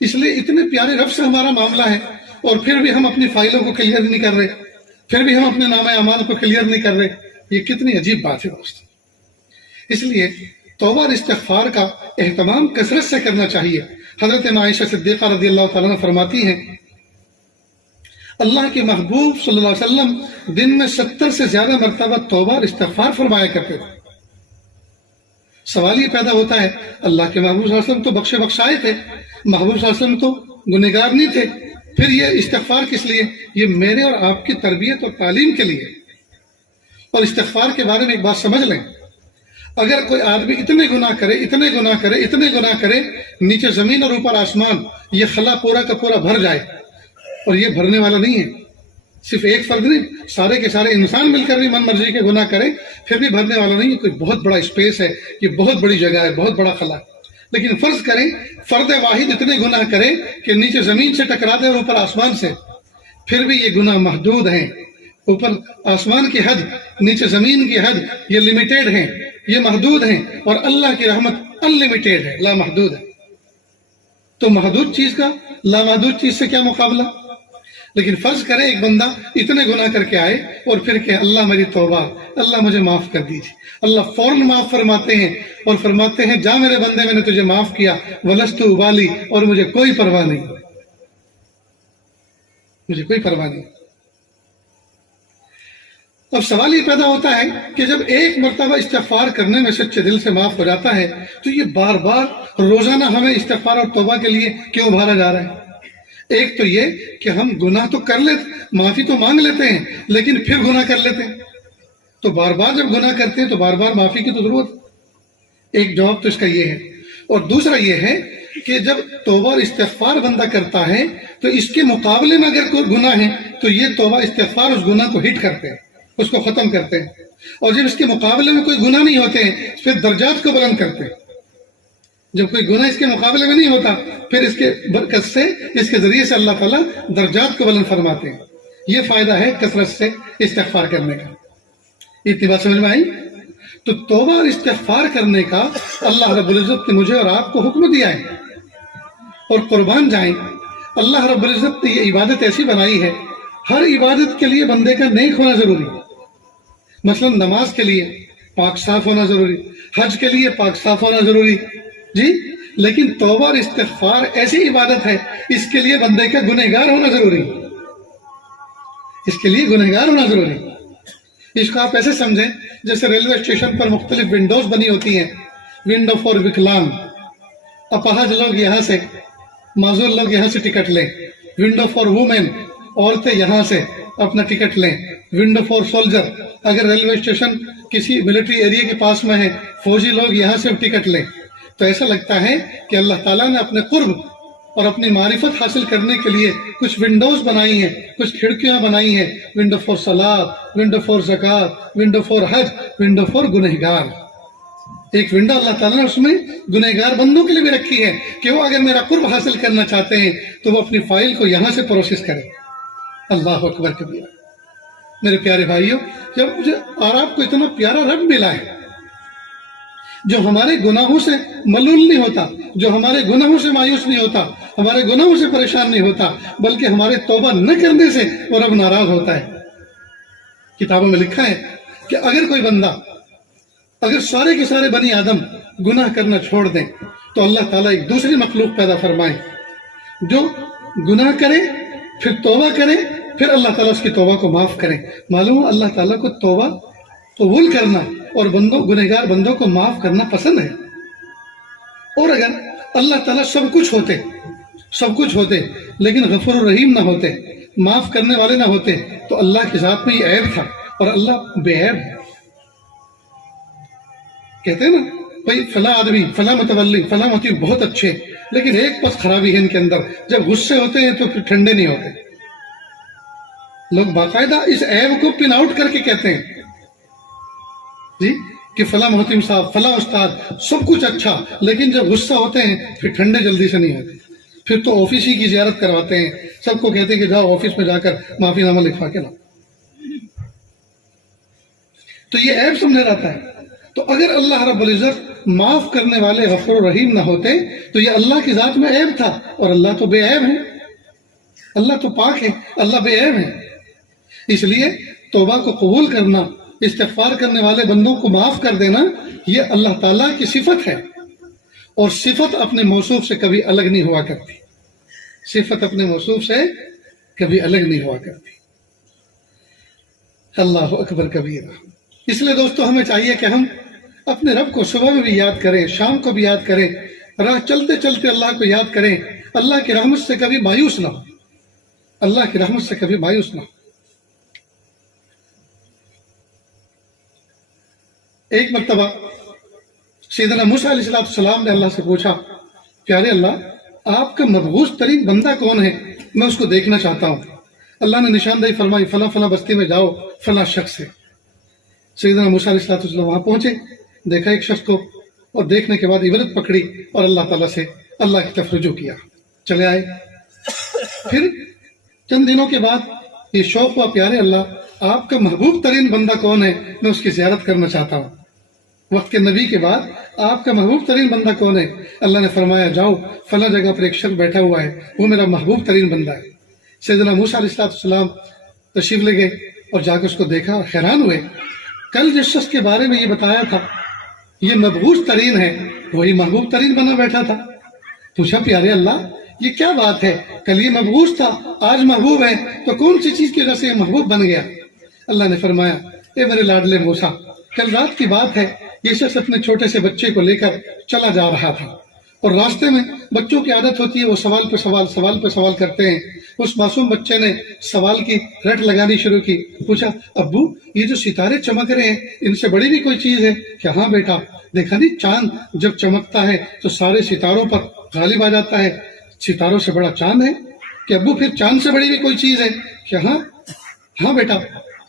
اس لیے اتنے پیارے رب سے ہمارا معاملہ ہے، اور پھر بھی ہم اپنی فائلوں کو کلیئر نہیں کر رہے، پھر بھی ہم اپنے نامہ اعمال کو کلیئر نہیں کر رہے۔ یہ کتنی عجیب بات ہے دوست۔ اس لیے توبہ اور استغفار کا اہتمام کثرت سے کرنا چاہیے۔ حضرت عائشہ صدیقہ رضی اللہ تعالیٰ عنہ فرماتی ہیں، اللہ کے محبوب صلی اللہ علیہ وسلم دن میں 70 سے زیادہ مرتبہ توبہ اور استغفار فرمایا کرتے تھے۔ سوال یہ پیدا ہوتا ہے، اللہ کے محبوب صلی اللہ علیہ وسلم تو بخشے بخشائے تھے، محبوب صلی اللہ علیہ وسلم تو گنہگار نہیں تھے، پھر یہ استغفار کس لیے؟ یہ میرے اور آپ کی تربیت اور تعلیم کے لیے۔ اور استغفار کے بارے میں ایک بات سمجھ لیں، اگر کوئی آدمی اتنے گناہ کرے، نیچے زمین اور اوپر آسمان، یہ خلا پورا کا پورا بھر جائے، اور یہ بھرنے والا نہیں ہے، صرف ایک فرد نہیں، سارے کے سارے انسان مل کر بھی من مرضی کے گناہ کرے پھر بھی بھرنے والا نہیں ہے، کوئی بہت بڑا اسپیس ہے، یہ بہت بڑی جگہ ہے، بہت بڑا خلا ہے۔ لیکن فرض کریں فرد واحد اتنے گناہ کرے کہ نیچے زمین سے ٹکرا دے اور اوپر آسمان سے، پھر بھی یہ گناہ محدود ہیں، اوپر آسمان کی حد، نیچے زمین کی حد، یہ لمیٹیڈ ہیں، یہ محدود ہیں، اور اللہ کی رحمت انلمیٹیڈ ہے، لامحدود ہے۔ تو محدود چیز کا لامحدود چیز سے کیا مقابلہ؟ لیکن فرض کرے ایک بندہ اتنے گناہ کر کے آئے اور پھر کہ اللہ میری توبہ، اللہ مجھے معاف کر دیجیے، اللہ فوراً معاف فرماتے ہیں اور فرماتے ہیں جا میرے بندے، میں نے تجھے معاف کیا، وَلَسْتُ أُبَالِي، اور مجھے کوئی پرواہ نہیں، مجھے کوئی پرواہ نہیں۔ اب سوال یہ پیدا ہوتا ہے کہ جب ایک مرتبہ استغفار کرنے میں سچے دل سے معاف ہو جاتا ہے تو یہ بار بار روزانہ ہمیں استغفار اور توبہ کے لیے کیوں ابھارا جا رہا ہے؟ ایک تو یہ کہ ہم گناہ تو کر لیتے، معافی تو مانگ لیتے ہیں، لیکن پھر گناہ کر لیتے ہیں، تو بار بار جب گناہ کرتے ہیں تو بار بار معافی کی تو ضرورت ہے۔ ایک جواب تو اس کا یہ ہے، اور دوسرا یہ ہے کہ جب توبہ اور استغفار بندہ کرتا ہے تو اس کے مقابلے میں اگر کوئی گناہ ہے تو یہ توبہ استغفار اس گناہ کو ہٹ کرتے ہیں، اس کو ختم کرتے ہیں، اور جب اس کے مقابلے میں کوئی گناہ نہیں ہوتے ہیں پھر درجات کو بلند کرتے ہیں۔ جب کوئی گناہ اس کے مقابلے میں نہیں ہوتا پھر اس کے برکت سے، اس کے ذریعے سے اللہ تعالیٰ درجات کو بلند فرماتے ہیں۔ یہ فائدہ ہے کثرت سے استغفار کرنے کا۔ اتنی بات سمجھ میں آئی؟ تو توبہ اور استغفار کرنے کا اللہ رب العزت نے مجھے اور آپ کو حکم دیا ہے، اور قربان جائیں اللہ رب العزت نے یہ عبادت ایسی بنائی ہے، ہر عبادت کے لیے بندے کا نیک ہونا ضروری ہے۔ مثلا نماز کے لیے پاک صاف ہونا ضروری، حج کے لیے پاک صاف ہونا ضروری، جی، لیکن توبہ اور استغفار ایسی عبادت ہے اس کے لیے بندے کا گنہگار ہونا ضروری، اس کے لیے گنہگار ہونا ضروری۔ اس کو آپ ایسے سمجھیں جیسے ریلوے اسٹیشن پر مختلف ونڈوز بنی ہوتی ہیں، ونڈو فار وکلانگ، اپاہج لوگ یہاں سے، معذور لوگ یہاں سے ٹکٹ لیں، ونڈو فار وومن، عورتیں یہاں سے اپنا ٹکٹ لیں، ونڈو فار سولجر، اگر ریلوے اسٹیشن کسی ملٹری ایریا کے پاس میں ہے، فوجی لوگ یہاں سے ٹکٹ لیں۔ تو ایسا لگتا ہے کہ اللہ تعالیٰ نے اپنے قرب اور اپنی معرفت حاصل کرنے کے لیے کچھ ونڈوز بنائی ہیں، کچھ کھڑکیاں بنائی ہیں، ونڈو فار صلاۃ، ونڈو فار زکوٰۃ، window for Hajj, window for گنہگار۔ ایک ونڈو اللہ تعالیٰ نے اس میں گنہگار بندوں کے لیے بھی رکھی ہے کہ وہ اگر میرا قرب حاصل کرنا چاہتے ہیں تو وہ اپنی فائل کو یہاں سے پروسیس کریں۔ اللہ اکبر کبیرہ۔ میرے پیارے بھائیوں، جب مجھے اور آپ کو اتنا پیارا رب ملا ہے جو ہمارے گناہوں سے ملول نہیں ہوتا، جو ہمارے گناہوں سے مایوس نہیں ہوتا، ہمارے گناہوں سے پریشان نہیں ہوتا، بلکہ ہمارے توبہ نہ کرنے سے وہ رب ناراض ہوتا ہے۔ کتابوں میں لکھا ہے کہ اگر کوئی بندہ، اگر سارے کے سارے بنی آدم گناہ کرنا چھوڑ دیں تو اللہ تعالیٰ ایک دوسری مخلوق پیدا فرمائے جو گناہ کرے، پھر توبہ کرے، پھر اللہ تعالیٰ اس کی توبہ کو معاف کرے۔ معلوم اللہ تعالیٰ کو توبہ قبول کرنا اور گنہگار بندوں کو معاف کرنا پسند ہے۔ اور اگر اللہ تعالیٰ سب کچھ ہوتے لیکن غفور الرحیم نہ ہوتے، معاف کرنے والے نہ ہوتے، تو اللہ کی ذات میں یہ عیب تھا، اور اللہ بے عیب ہے۔ کہتے ہیں نا بھائی فلاں آدمی، فلاں متولی، فلاں متی بہت اچھے، لیکن ایک بس خرابی ہے ان کے اندر، جب غصے ہوتے ہیں تو پھر ٹھنڈے نہیں ہوتے۔ لوگ باقاعدہ اس عیب کو پن آؤٹ کر کے کہتے ہیں جی کہ فلاں محتم صاحب، فلاں استاد، سب کچھ اچھا، لیکن جب غصہ ہوتے ہیں پھر ٹھنڈے جلدی سے نہیں ہوتے، پھر تو آفس ہی کی زیارت کرواتے ہیں، سب کو کہتے ہیں کہ جاؤ آفس میں جا کر معافی نامہ لکھوا کے لاؤ۔ تو یہ عیب سمجھا جاتا ہے۔ تو اگر اللہ رب العزت معاف کرنے والے غفور الرحیم نہ ہوتے تو یہ اللہ کی ذات میں عیب تھا، اور اللہ تو بے عیب ہے، اللہ تو پاک ہے، اللہ بے عیب ہے۔ اس لیے توبہ کو قبول کرنا، استغفار کرنے والے بندوں کو معاف کر دینا، یہ اللہ تعالیٰ کی صفت ہے، اور صفت اپنے موصوف سے کبھی الگ نہیں ہوا کرتی، صفت اپنے موصوف سے کبھی الگ نہیں ہوا کرتی۔ اللہ اکبر کبیرہ۔ اس لیے دوستو ہمیں چاہیے کہ ہم اپنے رب کو صبح میں بھی یاد کریں، شام کو بھی یاد کریں، راہ چلتے چلتے اللہ کو یاد کریں، اللہ کی رحمت سے کبھی مایوس نہ ہو، اللہ کی رحمت سے کبھی مایوس نہ ہو۔ ایک مرتبہ سیدنا موسیٰ علیہ السلام نے اللہ سے پوچھا، پیارے اللہ آپ کا مبغوث ترین بندہ کون ہے، میں اس کو دیکھنا چاہتا ہوں۔ اللہ نے نشاندہی فرمائی، فلاں فلاں بستی میں جاؤ، فلاں شخص ہے۔ سیدنا موسیٰ علیہ السلام وہاں پہنچے، دیکھا ایک شخص کو، اور دیکھنے کے بعد عبرت پکڑی اور اللہ تعالیٰ سے اللہ کی طرف رجوع کیا، چلے آئے۔ پھر چند دنوں کے بعد یہ شوق ہوا، پیارے اللہ آپ کا محبوب ترین بندہ کون ہے، میں اس کی زیارت کرنا چاہتا ہوں۔ وقت کے نبی کے بعد آپ کا محبوب ترین بندہ کون ہے؟ اللہ نے فرمایا جاؤ فلاں جگہ پر ایک شخص بیٹھا ہوا ہے، وہ میرا محبوب ترین بندہ ہے۔ سیدنا موسیٰ علیہ السلام تشریف لے گئے اور جا کے اس کو دیکھا اور حیران ہوئے، کل جس شخص کے بارے میں یہ بتایا تھا یہ مبغوث ترین ہے، وہی محبوب ترین بنا بیٹھا تھا۔ پوچھا پیارے اللہ یہ کیا بات ہے، کل یہ مبغوث تھا آج محبوب ہے، تو کون سی چیز کی وجہ سے یہ محبوب بن گیا؟ اللہ نے فرمایا اے میرے لاڈلے موسیٰ، کل رات کی بات ہے، یہ شخص اپنے چھوٹے سے بچے کو لے کر چلا جا رہا تھا، اور راستے میں بچوں کی عادت ہوتی ہے وہ سوال پہ سوال کرتے ہیں۔ اس معصوم بچے نے سوال کی رٹ لگانی شروع کی، پوچھا ابو یہ جو ستارے چمک رہے ہیں ان سے بڑی بھی کوئی چیز ہے کہ؟ ہاں بیٹا، دیکھا نہیں چاند جب چمکتا ہے تو سارے ستاروں پر غالب آ جاتا ہے، ستاروں سے بڑا چاند ہے کہ ابو پھر چاند سے بڑی بھی کوئی چیز ہے کہ؟ ہاں بیٹا،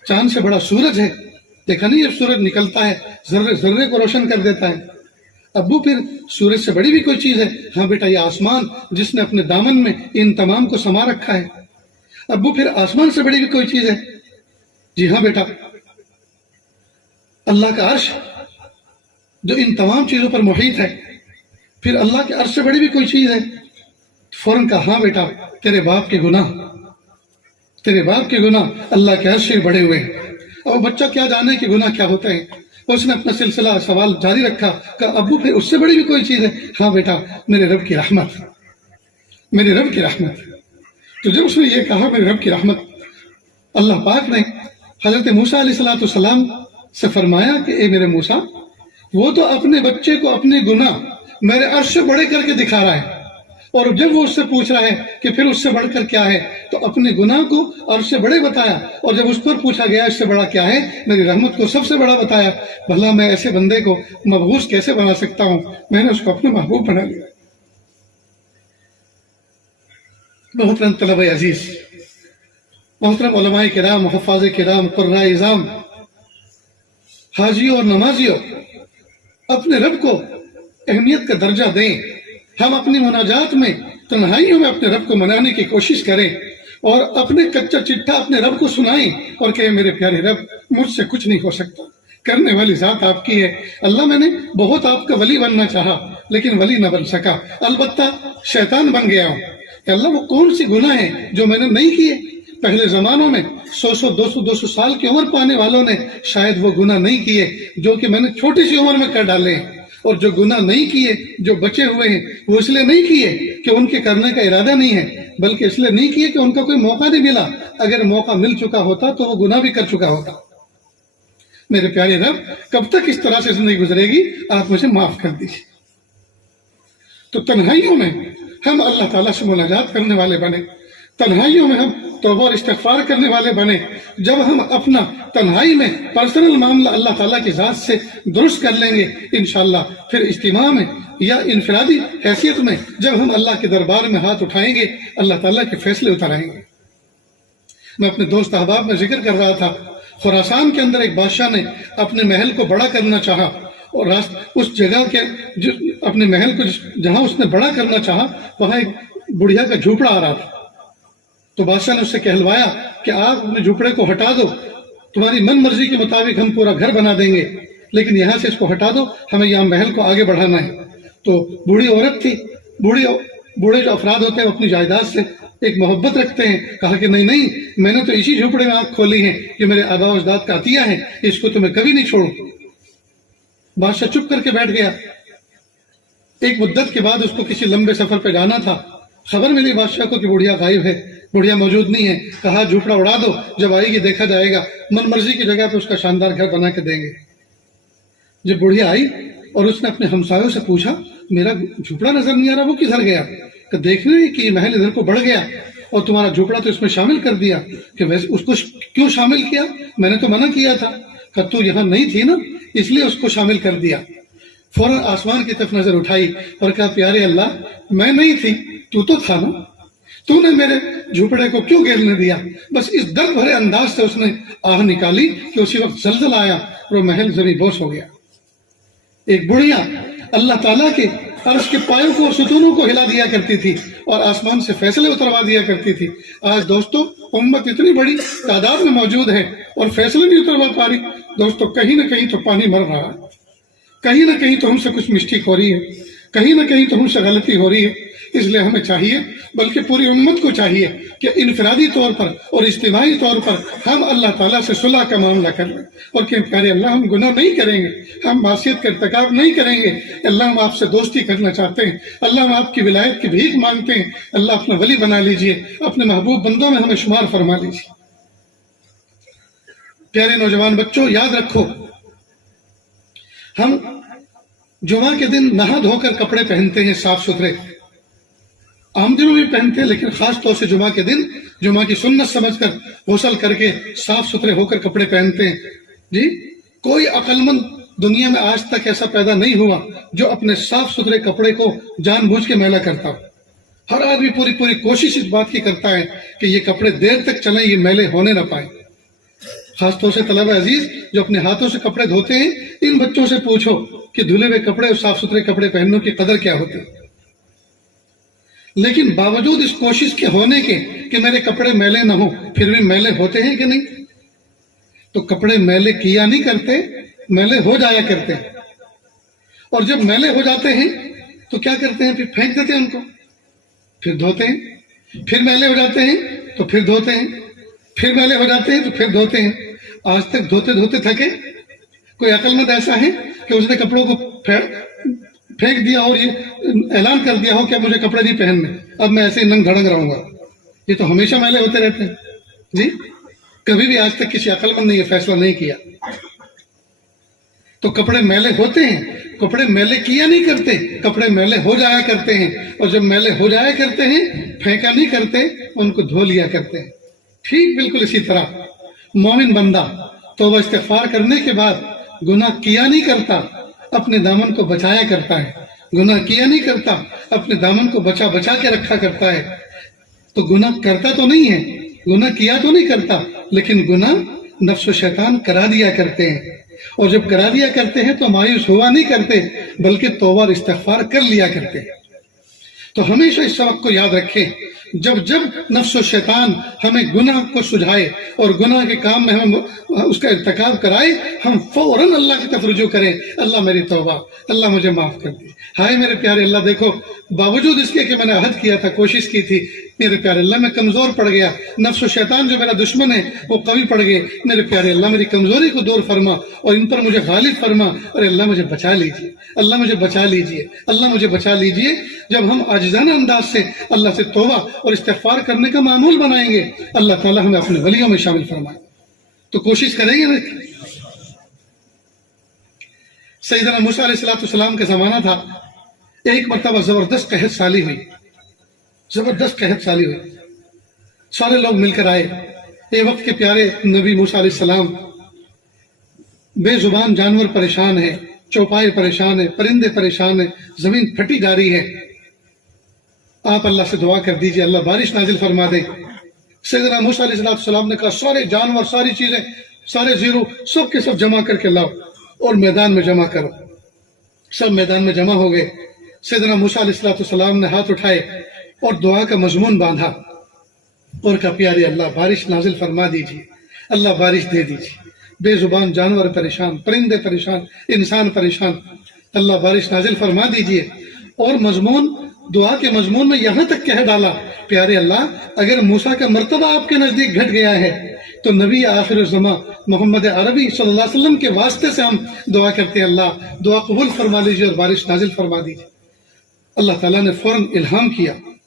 چاند سے بڑا سورج ہے، دیکھا نہیں یہ سورج نکلتا ہے ذرے کو روشن کر دیتا ہے۔ ابو پھر سورج سے بڑی بھی کوئی چیز ہے؟ ہاں بیٹا، یہ آسمان جس نے اپنے دامن میں ان تمام کو سما رکھا ہے۔ ابو پھر آسمان سے بڑی بھی کوئی چیز ہے؟ جی ہاں بیٹا، اللہ کا عرش جو ان تمام چیزوں پر محیط ہے۔ پھر اللہ کے عرش سے بڑی بھی کوئی چیز ہے؟ فوراً کہا ہاں بیٹا، تیرے باپ کے گناہ اللہ کے عرش سے بڑے ہوئے ہیں۔ اور بچہ کیا جانے کہ گناہ کیا ہوتے ہیں، اس نے اپنا سلسلہ سوال جاری رکھا، کہا ابو پھر اس سے بڑی بھی کوئی چیز ہے؟ ہاں بیٹا، میرے رب کی رحمت۔ تو جب اس نے یہ کہا میرے رب کی رحمت، اللہ پاک نے حضرت موسیٰ علیہ السلام سے فرمایا کہ اے میرے موسیٰ، وہ تو اپنے بچے کو اپنے گناہ میرے عرش سے بڑے کر کے دکھا رہا ہے، اور جب وہ اس سے پوچھ رہا ہے کہ پھر اس سے بڑھ کر کیا ہے تو اپنے گناہ کو عرش سے بڑے بتایا، اور جب اس پر پوچھا گیا اس سے بڑا کیا ہے، میری رحمت کو سب سے بڑا بتایا۔ بھلا میں ایسے بندے کو مبغوث کیسے بنا سکتا ہوں؟ میں نے اس کو اپنا محبوب بنا لیا۔ محترم طلبہ عزیز، محترم علماء کرام، حفاظ کرام، قراء اعظام، حاجیوں اور نمازیوں، اپنے رب کو اہمیت کا درجہ دیں۔ ہم اپنی مناجات میں تنہائیوں میں اپنے رب کو منانے کی کوشش کریں، اور اپنے کچا چٹھا اپنے رب کو سنائیں اور کہیں میرے پیارے رب مجھ سے کچھ نہیں ہو سکتا، کرنے والی ذات آپ کی ہے۔ اللہ میں نے بہت آپ کا ولی بننا چاہا لیکن ولی نہ بن سکا، البتہ شیطان بن گیا ہوں۔ کہ اللہ وہ کون سی گناہ ہیں جو میں نے نہیں کیے؟ پہلے زمانوں میں 100 سال کی عمر پانے والوں نے شاید وہ گناہ نہیں کیے جو کہ میں نے چھوٹی سی عمر میں کر ڈالے ہیں، اور جو گناہ نہیں کیے، جو بچے ہوئے ہیں، وہ اس لیے نہیں کیے کہ ان کے کرنے کا ارادہ نہیں ہے، بلکہ اس لیے نہیں کیے کہ ان کا کوئی موقع نہیں ملا۔ اگر موقع مل چکا ہوتا تو وہ گناہ بھی کر چکا ہوتا۔ میرے پیارے رب کب تک اس طرح سے زندگی گزرے گی؟ آپ مجھے معاف کر دیجیے۔ تو تنہائیوں میں ہم اللہ تعالیٰ سے مناجات کرنے والے بنے، تنہائیوں میں ہم توبہ اور استغفار کرنے والے بنے۔ جب ہم اپنا تنہائی میں پرسنل معاملہ اللہ تعالیٰ کی ذات سے درست کر لیں گے انشاءاللہ، پھر اجتماع میں یا انفرادی حیثیت میں جب ہم اللہ کے دربار میں ہاتھ اٹھائیں گے، اللہ تعالیٰ کے فیصلے اترائیں گے۔ میں اپنے دوست احباب میں ذکر کر رہا تھا، خراسان کے اندر ایک بادشاہ نے اپنے محل کو بڑا کرنا چاہا، اور اس جگہ کے اپنے محل کو جہاں اس نے بڑا کرنا چاہا وہاں ایک بڑھیا کا جھوپڑا آ رہا تھا۔ تو بادشاہ نے اس سے کہلوایا کہ آپ اپنے جھوپڑے کو ہٹا دو، تمہاری من مرضی کے مطابق ہم پورا گھر بنا دیں گے، لیکن یہاں سے اس کو ہٹا دو، ہمیں یہاں محل کو آگے بڑھانا ہے۔ تو بوڑھی عورت تھی، بوڑھے جو افراد ہوتے ہیں وہ اپنی جائیداد سے ایک محبت رکھتے ہیں، کہا کہ نہیں، میں نے تو اسی جھوپڑے میں آنکھ کھولی ہے، یہ میرے آباء و اجداد کا عطیہ ہے، اس کو تو میں کبھی نہیں چھوڑوں۔ بادشاہ چپ کر کے بیٹھ گیا۔ ایک مدت کے بعد اس کو کسی لمبے سفر پہ جانا تھا، خبر ملی بادشاہ کو کہ بڑھیا غائب ہے، بڑھیا موجود نہیں ہے، کہا جھوپڑا اڑا دو، جب آئے گی دیکھا جائے گا، من مرضی کی جگہ پہ اس کا شاندار گھر بنا کے دیں گے۔ جب بڑھیا آئی اور اس نے اپنے ہمسایوں سے پوچھا میرا جھوپڑا نظر نہیں آ رہا، وہ کدھر گیا؟ کہ دیکھنے کہ یہ محل ادھر کو بڑھ گیا اور تمہارا جھوپڑا تو اس میں شامل کر دیا۔ کہ ویسے اس کو کیوں شامل کیا؟ میں نے تو منع کیا تھا۔ کہ تو یہاں نہیں تھی نا اس لیے اس کو شامل کر دیا۔ فوراً آسمان کی طرف نظر اٹھائی اور کہا پیارے اللہ میں نہیں تھی، تو تھا نا، تو نے میرے جھوپڑے کو کیوں گرنے دیا؟ بس اس درد بھرے انداز سے اس نے آہ نکالی کہ اسی وقت زلزلہ آیا اور وہ محل زمین بوس ہو گیا۔ ایک بڑھیا اللہ تعالیٰ کے عرش کے پایوں کو اور ستونوں کو ہلا دیا کرتی تھی اور آسمان سے فیصلے اتروا دیا کرتی تھی۔ آج دوستو امت اتنی بڑی تعداد میں موجود ہے اور فیصلے نہیں اتروا پا رہی۔ دوستو کہیں نہ کہیں تو پانی مر رہا ہے، کہیں نہ کہیں تو ہم سے کچھ مسٹیک ہو رہی ہے، کہیں نہ کہیں تو ہم سے غلطی ہو رہی ہے۔ اس لیے ہمیں چاہیے، بلکہ پوری امت کو چاہیے کہ انفرادی طور پر اور اجتماعی طور پر ہم اللہ تعالیٰ سے صلح کا معاملہ کر لیں اور کہ پیارے اللہ ہم گناہ نہیں کریں گے، ہم معصیت کا ارتکاب نہیں کریں گے۔ اللہ ہم آپ سے دوستی کرنا چاہتے ہیں، اللہ ہم آپ کی ولایت کی بھیک مانگتے ہیں۔ اللہ اپنا ولی بنا لیجئے، اپنے محبوب بندوں میں ہمیں شمار فرما لیجئے۔ پیارے نوجوان بچوں یاد رکھو، ہم جمعہ کے دن نہا دھو کر کپڑے پہنتے ہیں صاف ستھرے، عام دنوں بھی پہنتے ہیں، لیکن خاص طور سے جمعہ کے دن جمعہ کی سنت سمجھ کر غسل کر کے صاف ستھرے ہو کر کپڑے پہنتے ہیں۔ جی کوئی عقل مند دنیا میں آج تک ایسا پیدا نہیں ہوا جو اپنے صاف ستھرے کپڑے کو جان بوجھ کے میلا کرتا ہو۔ ہر آدمی پوری کوشش اس بات کی کرتا ہے کہ یہ کپڑے دیر تک چلیں، یہ میلے ہونے نہ پائیں۔ خاص طور سے طلبہ عزیز جو اپنے ہاتھوں سے کپڑے دھوتے ہیں، ان بچوں سے پوچھو کہ دھلے ہوئے کپڑے اور صاف ستھرے کپڑے پہننے کی قدر کیا ہوتی ہے۔ لیکن باوجود اس کوشش کے ہونے کے کہ میرے کپڑے میلے نہ ہوں، پھر بھی میلے ہوتے ہیں کہ نہیں؟ تو کپڑے میلے کیا نہیں کرتے، میلے ہو جایا کرتے ہیں۔ اور جب میلے ہو جاتے ہیں تو کیا کرتے ہیں؟ پھر پھینک دیتے ہیں ان کو، پھر دھوتے ہیں، پھر میلے ہو جاتے ہیں تو پھر دھوتے ہیں، پھر میلے ہو جاتے ہیں تو پھر دھوتے ہیں۔ آج تک دھوتے دھوتے تھکے؟ کوئی عقل مند ایسا ہے کہ اس نے کپڑوں کو پھینک دیا اور یہ اعلان کر دیا ہو کہ اب مجھے کپڑے نہیں پہننے، اب میں ایسے ہی ننگ دھڑنگ رہوں گا؟ یہ تو ہمیشہ میلے ہوتے رہتے ہیں۔ جی کبھی بھی آج تک کسی عقل مند نے یہ فیصلہ نہیں کیا۔ تو کپڑے میلے ہوتے ہیں، کپڑے میلے کیا نہیں کرتے، کپڑے میلے ہو جایا کرتے ہیں، اور جب میلے ہو جایا کرتے ہیں پھینکا نہیں کرتے، ان کو دھو لیا کرتے ہیں۔ ٹھیک بالکل اسی طرح مومن بندہ توبہ استغفار کرنے کے بعد گناہ کیا نہیں کرتا، اپنے دامن کو بچایا کرتا ہے۔ گناہ کیا نہیں کرتا، اپنے دامن کو بچا کے رکھا کرتا ہے۔ تو گناہ کرتا تو نہیں ہے، گناہ کیا تو نہیں کرتا، لیکن گناہ نفس و شیطان کرا دیا کرتے ہیں، اور جب کرا دیا کرتے ہیں تو مایوس ہوا نہیں کرتے، بلکہ توبہ اور استغفار کر لیا کرتے ہیں۔ تو ہمیشہ اس سبق کو یاد رکھیں، جب نفس و شیطان ہمیں گناہ کو سجھائے اور گناہ کے کام میں ہمیں اس کا ارتکاب کرائے، ہم فوراً اللہ کی طرف رجوع کریں، اللہ میری توبہ، اللہ مجھے معاف کر دے۔ ہائے میرے پیارے اللہ، دیکھو باوجود اس کے کہ میں نے عہد کیا تھا، کوشش کی تھی، میرے پیارے اللہ میں کمزور پڑ گیا، نفس و شیطان جو میرا دشمن ہے وہ قوی پڑ گئے، میرے پیارے اللہ میری کمزوری کو دور فرما اور ان پر مجھے غالب فرما، اور اللہ مجھے بچا لیجئے، اللہ مجھے بچا لیجئے، اللہ مجھے بچا لیجئے۔ جب ہم عاجزانہ انداز سے اللہ سے توبہ اور استغفار کرنے کا معمول بنائیں گے، اللہ تعالیٰ ہمیں اپنے ولیوں میں شامل فرمائے۔ تو کوشش کریں گے نا۔ سیدنا موسیٰ علیہ السلام کا زمانہ تھا، ایک مرتبہ زبردست قحط سالی ہوئی، زبردست قحط سالی ہوئی، سارے لوگ مل کر آئے۔ ایک وقت کے پیارے نبی موسیٰ علیہ السلام، بے زبان جانور پریشان ہے، چوپائے پریشان ہے، پرندے پریشان ہیں، زمین پھٹی جا رہی ہے۔ آپ اللہ سے دعا کر دیجئے اللہ بارش نازل فرما دے۔ سیدنا موسیٰ علیہ السلام نے کہا سارے جانور، ساری چیزیں، سارے زیرو سب کے سب جمع کر کے لاؤ اور میدان میں جمع کرو۔ سب میدان میں جمع ہو گئے۔ سیدنا موسیٰ علیہ السلام نے ہاتھ اٹھائے اور دعا کا مضمون باندھا اور کہا پیارے اللہ بارش نازل فرما دیجئے، اللہ بارش دے دیجئے، بے زبان جانور پریشان، پرندے پریشان، انسان پریشان، اللہ بارش نازل فرما دیجئے۔ اور مضمون، دعا کے مضمون میں یہاں تک کہہ ڈالا پیارے اللہ اگر موسیٰ کا مرتبہ آپ کے نزدیک گھٹ گیا ہے تو نبی آخر الزماں محمد عربی صلی اللہ علیہ وسلم کے واسطے سے ہم دعا کرتے ہیں اللہ دعا قبول فرما لیجئے اور بارش نازل فرما دیجئے۔ اللہ تعالیٰ نے فوراً الہام کیا،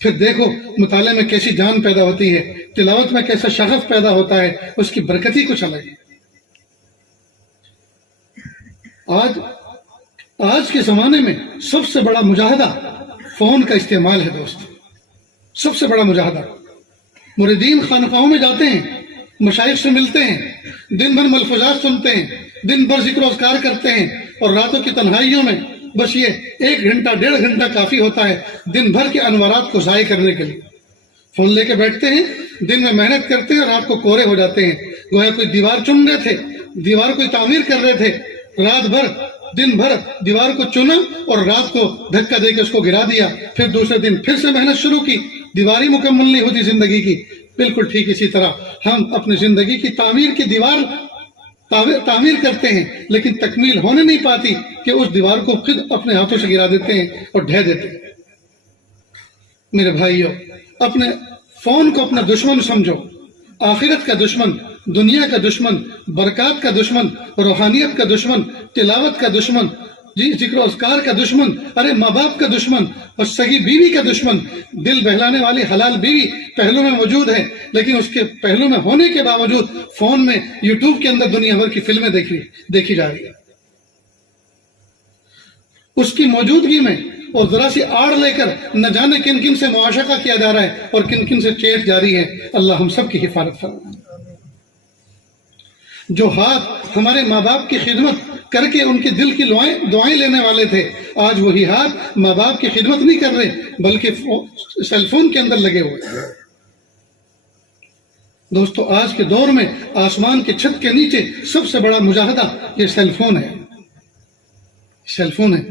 پھر دیکھو مطالعے میں کیسی جان پیدا ہوتی ہے، تلاوت میں کیسا شغف پیدا ہوتا ہے، اس کی برکت ہی کچھ الگ ہے۔ آج کے زمانے میں سب سے بڑا مجاہدہ فون کا استعمال ہے دوست، سب سے بڑا مجاہدہ۔ مریدین خانقاہوں میں جاتے ہیں، مشائخ سے ملتے ہیں، دن بھر ملفوظات سنتے ہیں، دن بھر ذکر و اذکار کرتے ہیں، اور راتوں کی تنہائیوں میں بس یہ 1 گھنٹہ 1.5 گھنٹہ کافی ہوتا ہے دن بھر کے انوارات کو ضائع کرنے کے لیے۔ فون لے کے بیٹھتے ہیں، دن میں محنت کرتے ہیں، رات کو کورے ہو جاتے ہیں، گویا کوئی دیوار چن رہے تھے، دیوار کوئی تعمیر کر رہے تھے، رات بھر دن بھر دیوار کو چنا اور رات کو دھکا دے کے اس کو گرا دیا، پھر دوسرے دن پھر سے محنت شروع کی، دیوار ہی مکمل نہیں ہوتی زندگی کی۔ بالکل ٹھیک اسی طرح ہم اپنی زندگی کی تعمیر کی دیوار تعمیر کرتے ہیں، لیکن تکمیل ہونے نہیں پاتی کہ اس دیوار کو خود اپنے ہاتھوں سے گرا دیتے ہیں اور ڈھہ دیتے ہیں۔ میرے بھائیوں، اپنے فون کو اپنا دشمن سمجھو، آخرت کا دشمن، دنیا کا دشمن، برکات کا دشمن، روحانیت کا دشمن، تلاوت کا دشمن، ذکر و اذکار کا دشمن، ارے ماں باپ کا دشمن اور سگی بیوی کا دشمن۔ دل بہلانے والی حلال بیوی پہلو میں موجود ہے، لیکن اس کے پہلو میں ہونے کے باوجود فون میں یوٹیوب کے اندر دنیا بھر کی فلمیں دیکھی جا رہی ہے۔ اس کی موجودگی میں اور ذرا سی آڑ لے کر نہ جانے کن کن سے معاشقہ کیا جا رہا ہے اور کن کن سے چیٹ جاری ہے۔ اللہ ہم سب کی حفاظت فرمائے۔ جو ہاتھ ہمارے ماں باپ کی خدمت کر کے ان کے دل کی دعائیں لینے والے تھے، آج وہی ہاتھ ماں باپ کی خدمت نہیں کر رہے بلکہ سیل فون کے اندر لگے ہوئے۔ دوستو، آج کے دور میں آسمان کی چھت کے نیچے سب سے بڑا مجاہدہ یہ سیل فون ہے۔ سیل فون ہے۔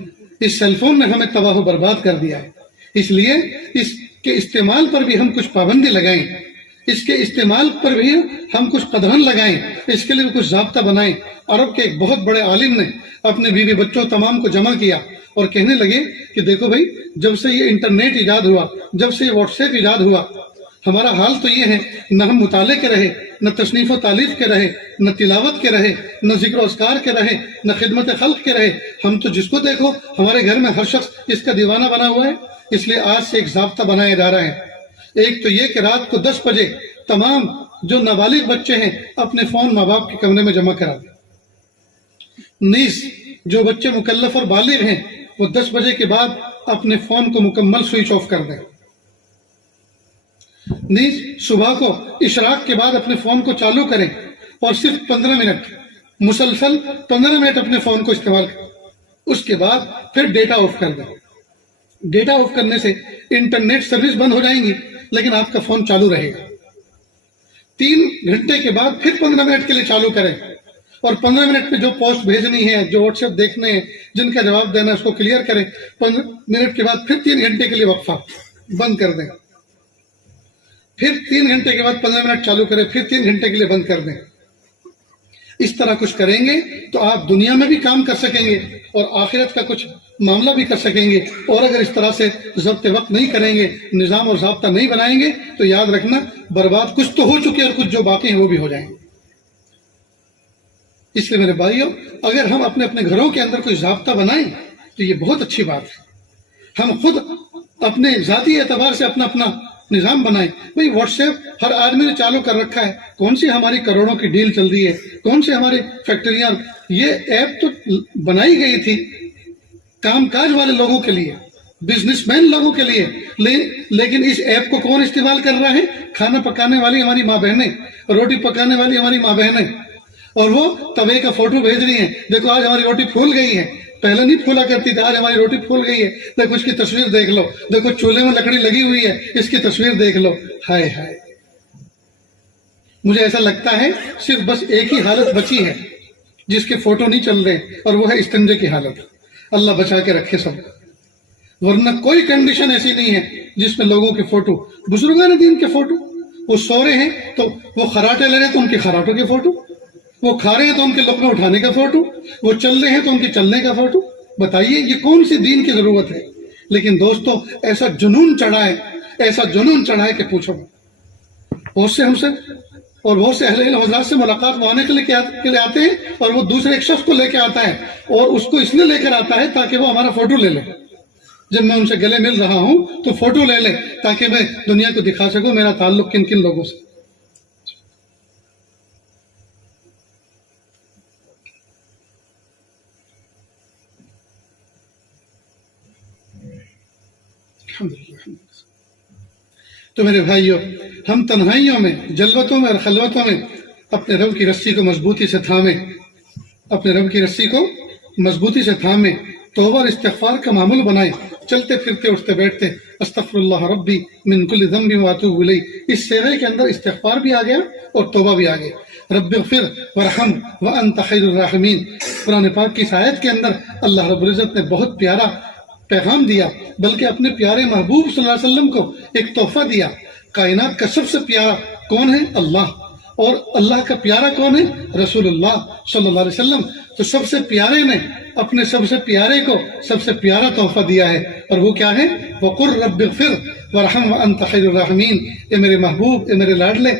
اس سیل فون نے ہمیں تباہ و برباد کر دیا ہے۔ اس لیے اس کے استعمال پر بھی ہم کچھ پابندی لگائیں، اس کے استعمال پر بھی ہم کچھ قدرن لگائیں، اس کے لیے بھی کچھ ضابطہ بنائیں۔ عرب کے ایک بہت بڑے عالم نے اپنے بیوی بچوں تمام کو جمع کیا اور کہنے لگے کہ دیکھو بھائی، جب سے یہ انٹرنیٹ ایجاد ہوا، جب سے یہ واٹس ایپ ایجاد ہوا، ہمارا حال تو یہ ہے، نہ ہم مطالعے کے رہے، نہ تصنیف و تالیف کے رہے، نہ تلاوت کے رہے، نہ ذکر و اذکار کے رہے، نہ خدمت خلق کے رہے۔ ہم تو جس کو دیکھو ہمارے گھر میں ہر شخص اس کا دیوانہ بنا ہوا ہے۔ اس لیے آج سے ایک ضابطہ بنایا جا رہا ہے۔ ایک تو یہ کہ رات کو 10 بجے تمام جو نابالغ بچے ہیں اپنے فون ماں باپ کے کمرے میں جمع کرا دیں۔ نیز جو بچے مکلف اور بالغ ہیں وہ 10 بجے کے بعد اپنے فون کو مکمل سوئچ آف کر دیں۔ نیز صبح کو اشراق کے بعد اپنے فون کو چالو کریں اور صرف 15 منٹ مسلسل 15 منٹ اپنے فون کو استعمال کریں۔ اس کے بعد پھر ڈیٹا آف کر دیں۔ ڈیٹا آف کرنے سے انٹرنیٹ سروس بند ہو جائیں گی، لیکن آپ کا فون چالو رہے گا۔ 3 گھنٹے کے بعد پھر 15 منٹ کے لیے چالو کریں اور 15 منٹ پہ جو پوسٹ بھیجنی ہے، جو واٹس ایپ دیکھنے ہیں، جن کا جواب دینا ہے، اس کو کلیئر کریں۔ 15 منٹ کے بعد پھر 3 گھنٹے کے لیے وقفہ بند کر دیں۔ پھر 3 گھنٹے کے بعد 15 منٹ چالو کریں، پھر 3 گھنٹے کے لیے بند کر دیں۔ اس طرح کچھ کریں گے تو آپ دنیا میں بھی کام کر سکیں گے اور آخرت کا کچھ معاملہ بھی کر سکیں گے۔ اور اگر اس طرح سے ضبط وقت نہیں کریں گے، نظام اور ضابطہ نہیں بنائیں گے، تو یاد رکھنا برباد کچھ تو ہو چکے اور کچھ جو باقی ہیں وہ بھی ہو جائیں گے۔ اس لیے میرے بھائیوں، اگر ہم اپنے گھروں کے اندر کوئی ضابطہ بنائیں تو یہ بہت اچھی بات ہے۔ ہم خود اپنے ذاتی اعتبار سے اپنا نظام بنائیں۔ بھئی واٹس ایپ ہر آدمی نے چالو کر رکھا ہے، کون سی ہماری کروڑوں کی ڈیل چل رہی ہے، کون سی ہماری فیکٹریاں، یہ ایپ تو بنائی گئی تھی کام کاج والے لوگوں کے لیے، بزنس مین لوگوں کے لیے، لیکن اس ایپ کو کون استعمال کر رہا ہے؟ کھانا پکانے والی ہماری ماں بہنیں، روٹی پکانے والی ہماری ماں بہنیں، اور وہ توے کا فوٹو بھیج رہی ہیں، دیکھو آج ہماری روٹی پھول گئی ہے، پہلے نہیں پھولا کرتی تھی، آج ہماری روٹی پھول گئی ہے، دیکھو اس کی تصویر دیکھ لو، دیکھو چولہے میں لکڑی لگی ہوئی ہے، اس کی تصویر دیکھ لو۔ ہائے ہائے، مجھے ایسا لگتا ہے صرف بس ایک ہی حالت بچی ہے جس کے فوٹو نہیں چل رہے، اور وہ ہے استنجے کی حالت۔ اللہ بچا کے رکھے سب، ورنہ کوئی کنڈیشن ایسی نہیں ہے جس میں لوگوں کے فوٹو، بزرگان دین کے فوٹو، وہ سو رہے ہیں تو وہ خراٹے لے رہے ہیں تو ان کے خراٹوں کے فوٹو، وہ کھا رہے ہیں تو ان کے لقمے اٹھانے کا فوٹو، وہ چل رہے ہیں تو ان کے چلنے کا فوٹو۔ بتائیے یہ کون سی دین کی ضرورت ہے؟ لیکن دوستو، ایسا جنون چڑھا ہے کہ پوچھو۔ بہت سے ہم سے اور بہت سے اہل علم حضرات سے ملاقات مانے کے لیے آتے ہیں، اور وہ دوسرے ایک شخص کو لے کے آتا ہے، اور اس کو اس لیے لے کر آتا ہے تاکہ وہ ہمارا فوٹو لے لے۔ جب میں ان سے گلے مل رہا ہوں تو فوٹو لے لے تاکہ میں دنیا کو دکھا سکوں میرا تعلق کن کن لوگوں سے. تو میرے بھائیوں، ہم تنہائیوں میں، جلوتوں میں اور خلوتوں میں اپنے رب کی رسی کو مضبوطی سے تھامیں، اپنے رب کی رسی کو مضبوطی سے تھامیں، توبہ اور استغفار کا معمول بنائیں، چلتے پھرتے اٹھتے بیٹھتے استغفر اللہ ربی من کل ذنب واتوب الیہ. اس صیغے کے اندر استغفار بھی آ گیا اور توبہ بھی آ گیا. رب اغفر ورحم وانت خیر الراحمین. قرآن پاک کی اس آیت کے اندر اللہ رب العزت نے بہت پیارا پیغام دیا، بلکہ اپنے پیارے محبوب صلی اللہ علیہ وسلم کو ایک تحفہ دیا. کائنات کا سب سے پیارا کون ہے؟ اللہ. اور اللہ کا پیارا کون ہے؟ رسول اللہ صلی اللہ علیہ وسلم. تو سب سے پیارے نے اپنے سب سے پیارے کو سب سے پیارا تحفہ دیا ہے، اور وہ کیا ہے؟ وَقُلْ رَبِّ اغْفِرْ وَارْحَمْ وَأَنْتَ خَيْرُ الرَّاحِمِينَ. اے میرے محبوب، اے میرے لاڈلے،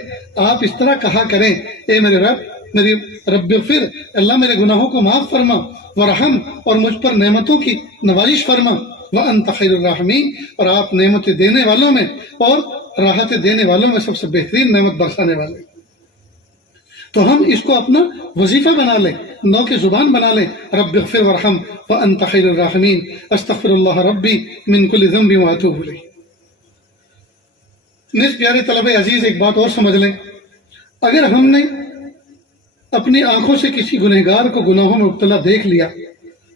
آپ اس طرح کہا کریں، اے میرے رب، میری رب اغفر، اللہ میرے گناہوں کو معاف فرما، ورحم، اور مجھ پر نعمتوں کی نوازش فرما، وَأَنْتَ خَيْرُ الرَّاحِمِينَ، اور آپ نعمتیں دینے والوں میں اور راحتیں دینے والوں میں سب سے بہترین نعمت بخشانے والے. تو ہم اس کو اپنا وظیفہ بنا لیں، نو کی زبان بنا لیں. رب اغفر ورحم وانت خیر الراحمین، استغفر اللہ ربی من کل ذنب واتوب الیہ. میرے پیارے طلبہ عزیز، ایک بات اور سمجھ لیں، اگر ہم نے اپنی آنکھوں سے کسی گنہگار کو گناہوں میں مبتلا دیکھ لیا،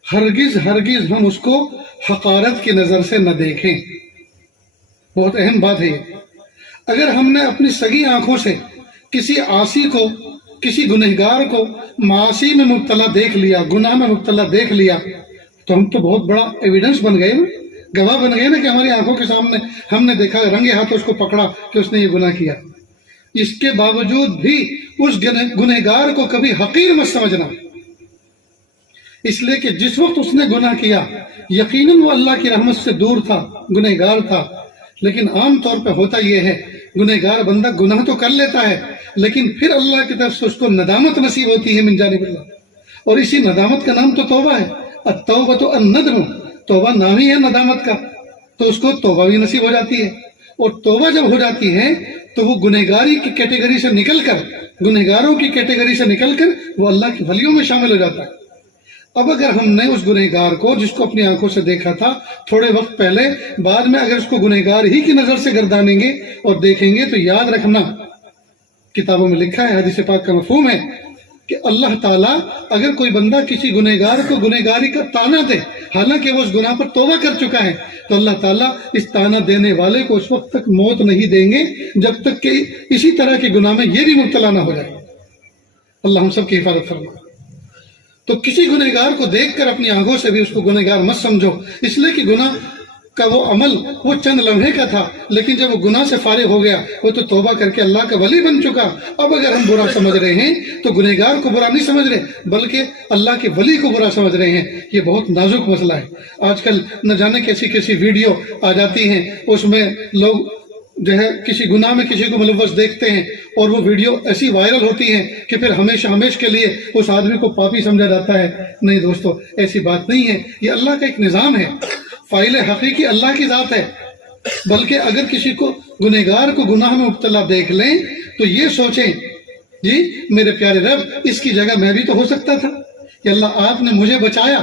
ہرگز ہرگز ہم اس کو حقارت کی نظر سے نہ دیکھیں. بہت اہم بات ہے یہ. اگر ہم نے اپنی سگی آنکھوں سے کسی عاصی کو، کسی گنہگار کو معاصی میں مبتلا دیکھ لیا، گناہ میں مبتلا دیکھ لیا، تو ہم تو بہت بڑا ایویڈنس بن گئے نا، گواہ بن گئے نا کہ ہماری آنکھوں کے سامنے ہم نے دیکھا، رنگے ہاتھ اس کو پکڑا کہ اس نے یہ گناہ کیا. اس کے باوجود بھی اس گنہگار کو کبھی حقیر مت سمجھنا، اس لیے کہ جس وقت اس نے گناہ کیا یقیناً وہ اللہ کی رحمت سے دور تھا، گنہگار تھا. لیکن عام طور پہ ہوتا یہ ہے، گنہگار بندہ گناہ تو کر لیتا ہے، لیکن پھر اللہ کی طرف سے اس کو ندامت نصیب ہوتی ہے من جانب اللہ، اور اسی ندامت کا نام تو توبہ ہے. التوبۃ الندم، توبہ نام ہی ہے ندامت کا. تو اس کو توبہ بھی نصیب ہو جاتی ہے، اور توبہ جب ہو جاتی ہے تو وہ گنہگاری کی کیٹیگری سے نکل کر، گنہگاروں کی کیٹیگری سے نکل کر وہ اللہ کی ولیوں میں شامل ہو جاتا ہے. اب اگر ہم نے اس گنہگار کو جس کو اپنی آنکھوں سے دیکھا تھا تھوڑے وقت پہلے، بعد میں اگر اس کو گنہگار ہی کی نظر سے گردانیں گے اور دیکھیں گے، تو یاد رکھنا، کتابوں میں لکھا ہے، حدیث پاک کا مفہوم ہے کہ اللہ تعالیٰ اگر کوئی بندہ کسی گنہگار کو گنہگاری کا تانا دے، حالانکہ وہ اس گناہ پر توبہ کر چکا ہے، تو اللہ تعالیٰ اس تانا دینے والے کو اس وقت تک موت نہیں دیں گے جب تک کہ اسی طرح کے گناہ میں یہ بھی مبتلا نہ ہو جائے. اللہ ہم سب کی حفاظت فرمائے. تو کسی گنہگار کو دیکھ کر اپنی آنکھوں سے بھی اس کو گنہگار مت سمجھو، اس لیے کہ گناہ کا وہ عمل وہ چند لمحے کا تھا، لیکن جب وہ گناہ سے فارغ ہو گیا وہ تو توبہ کر کے اللہ کا ولی بن چکا. اب اگر ہم برا سمجھ رہے ہیں تو گنہگار کو برا نہیں سمجھ رہے بلکہ اللہ کے ولی کو برا سمجھ رہے ہیں. یہ بہت نازک مسئلہ ہے. آج کل نہ جانے کیسی کیسی ویڈیو آ جاتی ہیں، اس میں لوگ جو ہے کسی گناہ میں کسی کو ملوث دیکھتے ہیں، اور وہ ویڈیو ایسی وائرل ہوتی ہیں کہ پھر ہمیشہ ہمیشہ کے لیے اس آدمی کو پاپی سمجھا جاتا ہے. نہیں دوستو، ایسی بات نہیں ہے. یہ اللہ کا ایک نظام ہے، فاعل حقیقی اللہ کی ذات ہے. بلکہ اگر کسی کو گنہگار کو گناہ میں مبتلا دیکھ لیں تو یہ سوچیں، جی میرے پیارے رب، اس کی جگہ میں بھی تو ہو سکتا تھا. کہ اللہ آپ نے مجھے بچایا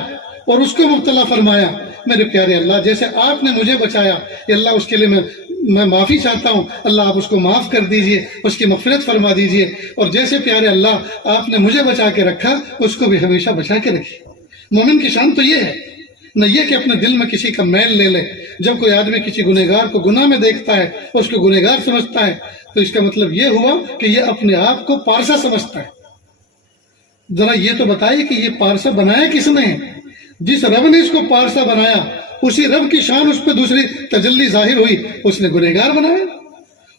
اور اس کو مبتلا فرمایا. میرے پیارے اللہ، جیسے آپ نے مجھے بچایا، کہ اللہ اس کے لیے میں معافی چاہتا ہوں، اللہ آپ اس کو معاف کر دیجئے، اس کی مغفرت فرما دیجئے. اور جیسے پیارے اللہ آپ نے مجھے بچا کے رکھا، اس کو بھی ہمیشہ بچا کے رکھیے. مومن کی شان تو یہ ہے، نہ یہ کہ اپنے دل میں کسی کا میل لے لے. جب کوئی آدمی کسی گنہگار کو گناہ میں دیکھتا ہے، اس کو گنہگار سمجھتا ہے، تو اس کا مطلب یہ ہوا کہ یہ اپنے آپ کو پارسا سمجھتا ہے. ذرا یہ تو بتائیے کہ یہ پارسا بنایا کس نے ہے؟ جس رب نے اس کو پارسا بنایا، اسی رب کی شان اس پہ دوسری تجلی ظاہر ہوئی، اس نے گنہگار بنایا.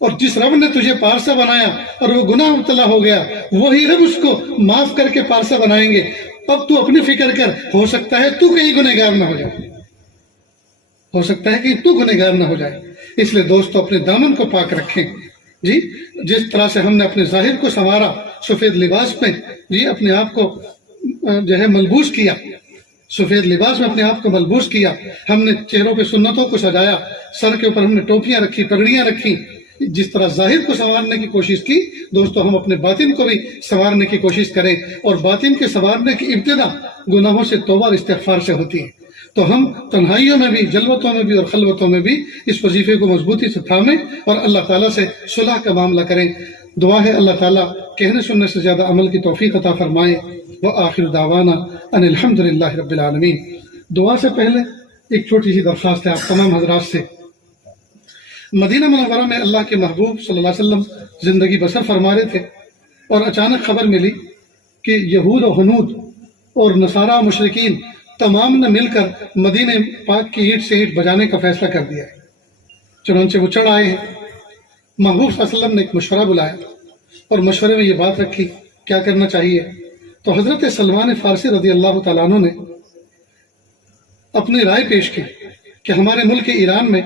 اور جس رب نے تجھے پارسا بنایا اور وہ گناہ مبتلا ہو گیا، وہی رب اس کو معاف کر کے پارسا بنائیں گے. اب تو اپنی فکر کر، ہو سکتا ہے تو کہیں گنہگار نہ ہو جائے، ہو سکتا ہے کہ تو گنہگار نہ ہو جائے. اس لیے دوستو اپنے دامن کو پاک رکھیں. جی جس طرح سے ہم نے اپنے ظاہر کو سنوارا، سفید لباس میں جی اپنے آپ کو جو ہے ملبوس کیا، سفید لباس میں اپنے آپ کو ملبوس کیا، ہم نے چہروں پہ سنتوں کو سجایا، سر کے اوپر ہم نے ٹوپیاں رکھی، پگڑیاں رکھی۔ جس طرح ظاہر کو سنوارنے کی کوشش کی، دوستو ہم اپنے باطن کو بھی سنوارنے کی کوشش کریں، اور باطن کے سنوارنے کی ابتدا گناہوں سے توبہ اور استغفار سے ہوتی ہے۔ تو ہم تنہائیوں میں بھی، جلوتوں میں بھی اور خلوتوں میں بھی اس وظیفے کو مضبوطی سے تھامیں اور اللہ تعالیٰ سے صلح کا معاملہ کریں۔ دعا ہے اللہ تعالیٰ کہنے سننے سے زیادہ عمل کی توفیق عطا فرمائے۔ وآخر دعوانا ان الحمدللہ رب العالمین۔ دعا سے پہلے ایک چھوٹی سی درخواست ہے آپ تمام حضرات سے۔ مدینہ منورہ میں اللہ کے محبوب صلی اللہ علیہ وسلم زندگی بسر فرما رہے تھے، اور اچانک خبر ملی کہ یہود و ہنود اور نصارہ و مشرکین تمام نے مل کر مدینہ پاک کی اینٹ سے اینٹ بجانے کا فیصلہ کر دیا ہے۔ چنانچہ وہ چڑھ آئے ہیں۔ محبوب صلی اللہ علیہ وسلم نے ایک مشورہ بلایا اور مشورے میں یہ بات رکھی کیا کرنا چاہیے۔ تو حضرت سلمان فارسی رضی اللہ تعالیٰ عنہ نے اپنی رائے پیش کی کہ ہمارے ملک ایران میں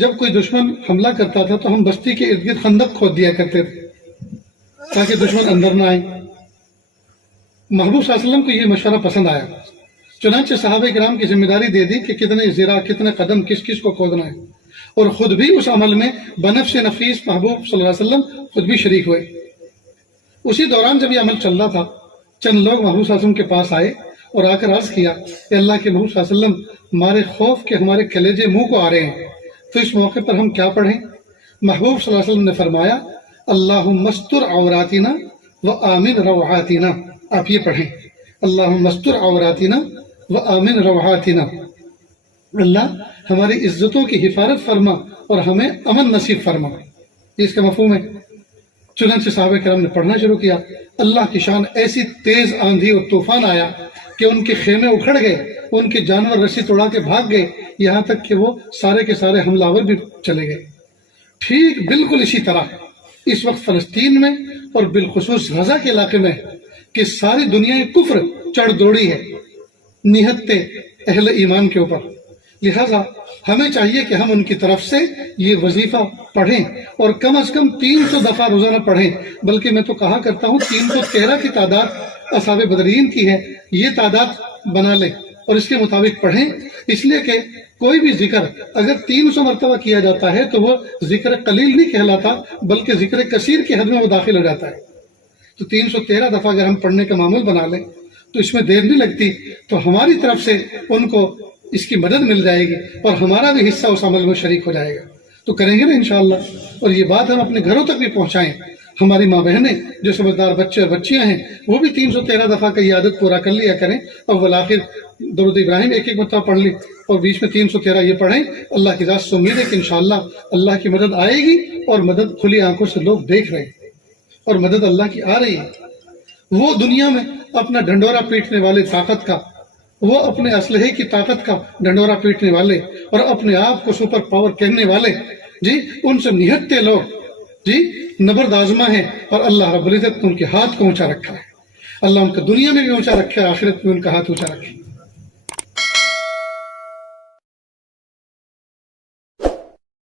جب کوئی دشمن حملہ کرتا تھا تو ہم بستی کے ارد گرد خندق کھود دیا کرتے تھے تاکہ دشمن اندر نہ آئے۔ محبوب صلی اللہ علیہ وسلم کو یہ مشورہ پسند آیا، چنانچہ صحابہ کرام کی ذمہ داری دے دی کہ کتنے زرا، کتنے قدم کس کس کو کھودنا ہے، اور خود بھی اس عمل میں بنفس نفیس محبوب صلی اللہ علیہ وسلم خود بھی شریک ہوئے۔ اسی دوران جب یہ عمل چل رہا تھا، چند لوگ محبوب صلی اللہ علیہ وسلم کے پاس آئے اور آ کر عرض کیا کہ اللہ کے محبوب صلی اللہ علیہ وسلم ہمارے خوف کے ہمارے کلیجے منہ کو آ رہے ہیں، تو اس موقع پر ہم کیا پڑھیں؟ محبوب صلی اللہ علیہ وسلم نے فرمایا اللہم استر عوراتنا وآمن روعاتنا۔ آپ یہ پڑھیں اللہم استر عوراتنا وآمن روعاتنا، اللہ ہماری عزتوں کی حفاظت فرما اور ہمیں امن نصیب فرما۔ یہ اس کا مفہوم ہے۔ چنانچہ صحابہ کرام نے پڑھنا شروع کیا۔ اللہ کی شان، ایسی تیز آندھی اور طوفان آیا کہ ان کے خیمے اکھڑ گئے، ان کے جانور رسی توڑا کے بھاگ گئے، یہاں تک کہ وہ سارے کے سارے حملہ آور بھی چلے گئے۔ ٹھیک بالکل اسی طرح اس وقت فلسطین میں اور بالخصوص غزہ کے علاقے میں کہ ساری دنیا کفر چڑھ دوڑی ہے نہتے اہل ایمان کے اوپر، لہذا ہمیں چاہیے کہ ہم ان کی طرف سے یہ وظیفہ پڑھیں اور کم از کم 300 دفعہ روزانہ پڑھیں، بلکہ میں تو کہا کرتا ہوں 313 کی تعداد اصحاب بدرین کی ہے، یہ تعداد بنا لیں اور اس کے مطابق پڑھیں، اس لیے کہ کوئی بھی ذکر اگر 300 مرتبہ کیا جاتا ہے تو وہ ذکر قلیل نہیں کہلاتا بلکہ ذکر کثیر کی حد میں وہ داخل ہو جاتا ہے۔ تو 313 دفعہ اگر ہم پڑھنے کا معمول بنا لیں تو اس میں دیر نہیں لگتی، تو ہماری طرف سے ان کو اس کی مدد مل جائے گی اور ہمارا بھی حصہ اس عمل میں شریک ہو جائے گا۔ تو کریں گے نا انشاءاللہ، اور یہ بات ہم اپنے گھروں تک بھی پہنچائیں۔ ہماری ماں بہنیں جو سمجھدار بچے اور بچیاں ہیں وہ بھی 313 دفعہ کا یہ عادت پورا کر لیا کریں، اول آخر درود ابراہیم ایک ایک مرتبہ پڑھ لی اور بیچ میں 313 یہ پڑھیں۔ اللہ کی ذات سے امید ہے کہ انشاءاللہ اللہ کی مدد آئے گی، اور مدد کھلی آنکھوں سے لوگ دیکھ رہے ہیں اور مدد اللہ کی آ رہی ہے۔ وہ دنیا میں اپنا ڈھنڈورا پیٹنے والے طاقت کا، وہ اپنے اسلحے کی طاقت کا ڈھنڈورا پیٹنے والے اور اپنے آپ کو سپر پاور کہنے والے، جی ان سے نہتے لوگ جی نبرد آزما ہیں، اور اللہ رب العزت نے ان کے ہاتھ کو اونچا رکھا ہے۔ اللہ ان کا دنیا میں بھی اونچا رکھا ہے، آخرت میں ان کا ہاتھ اونچا رکھے۔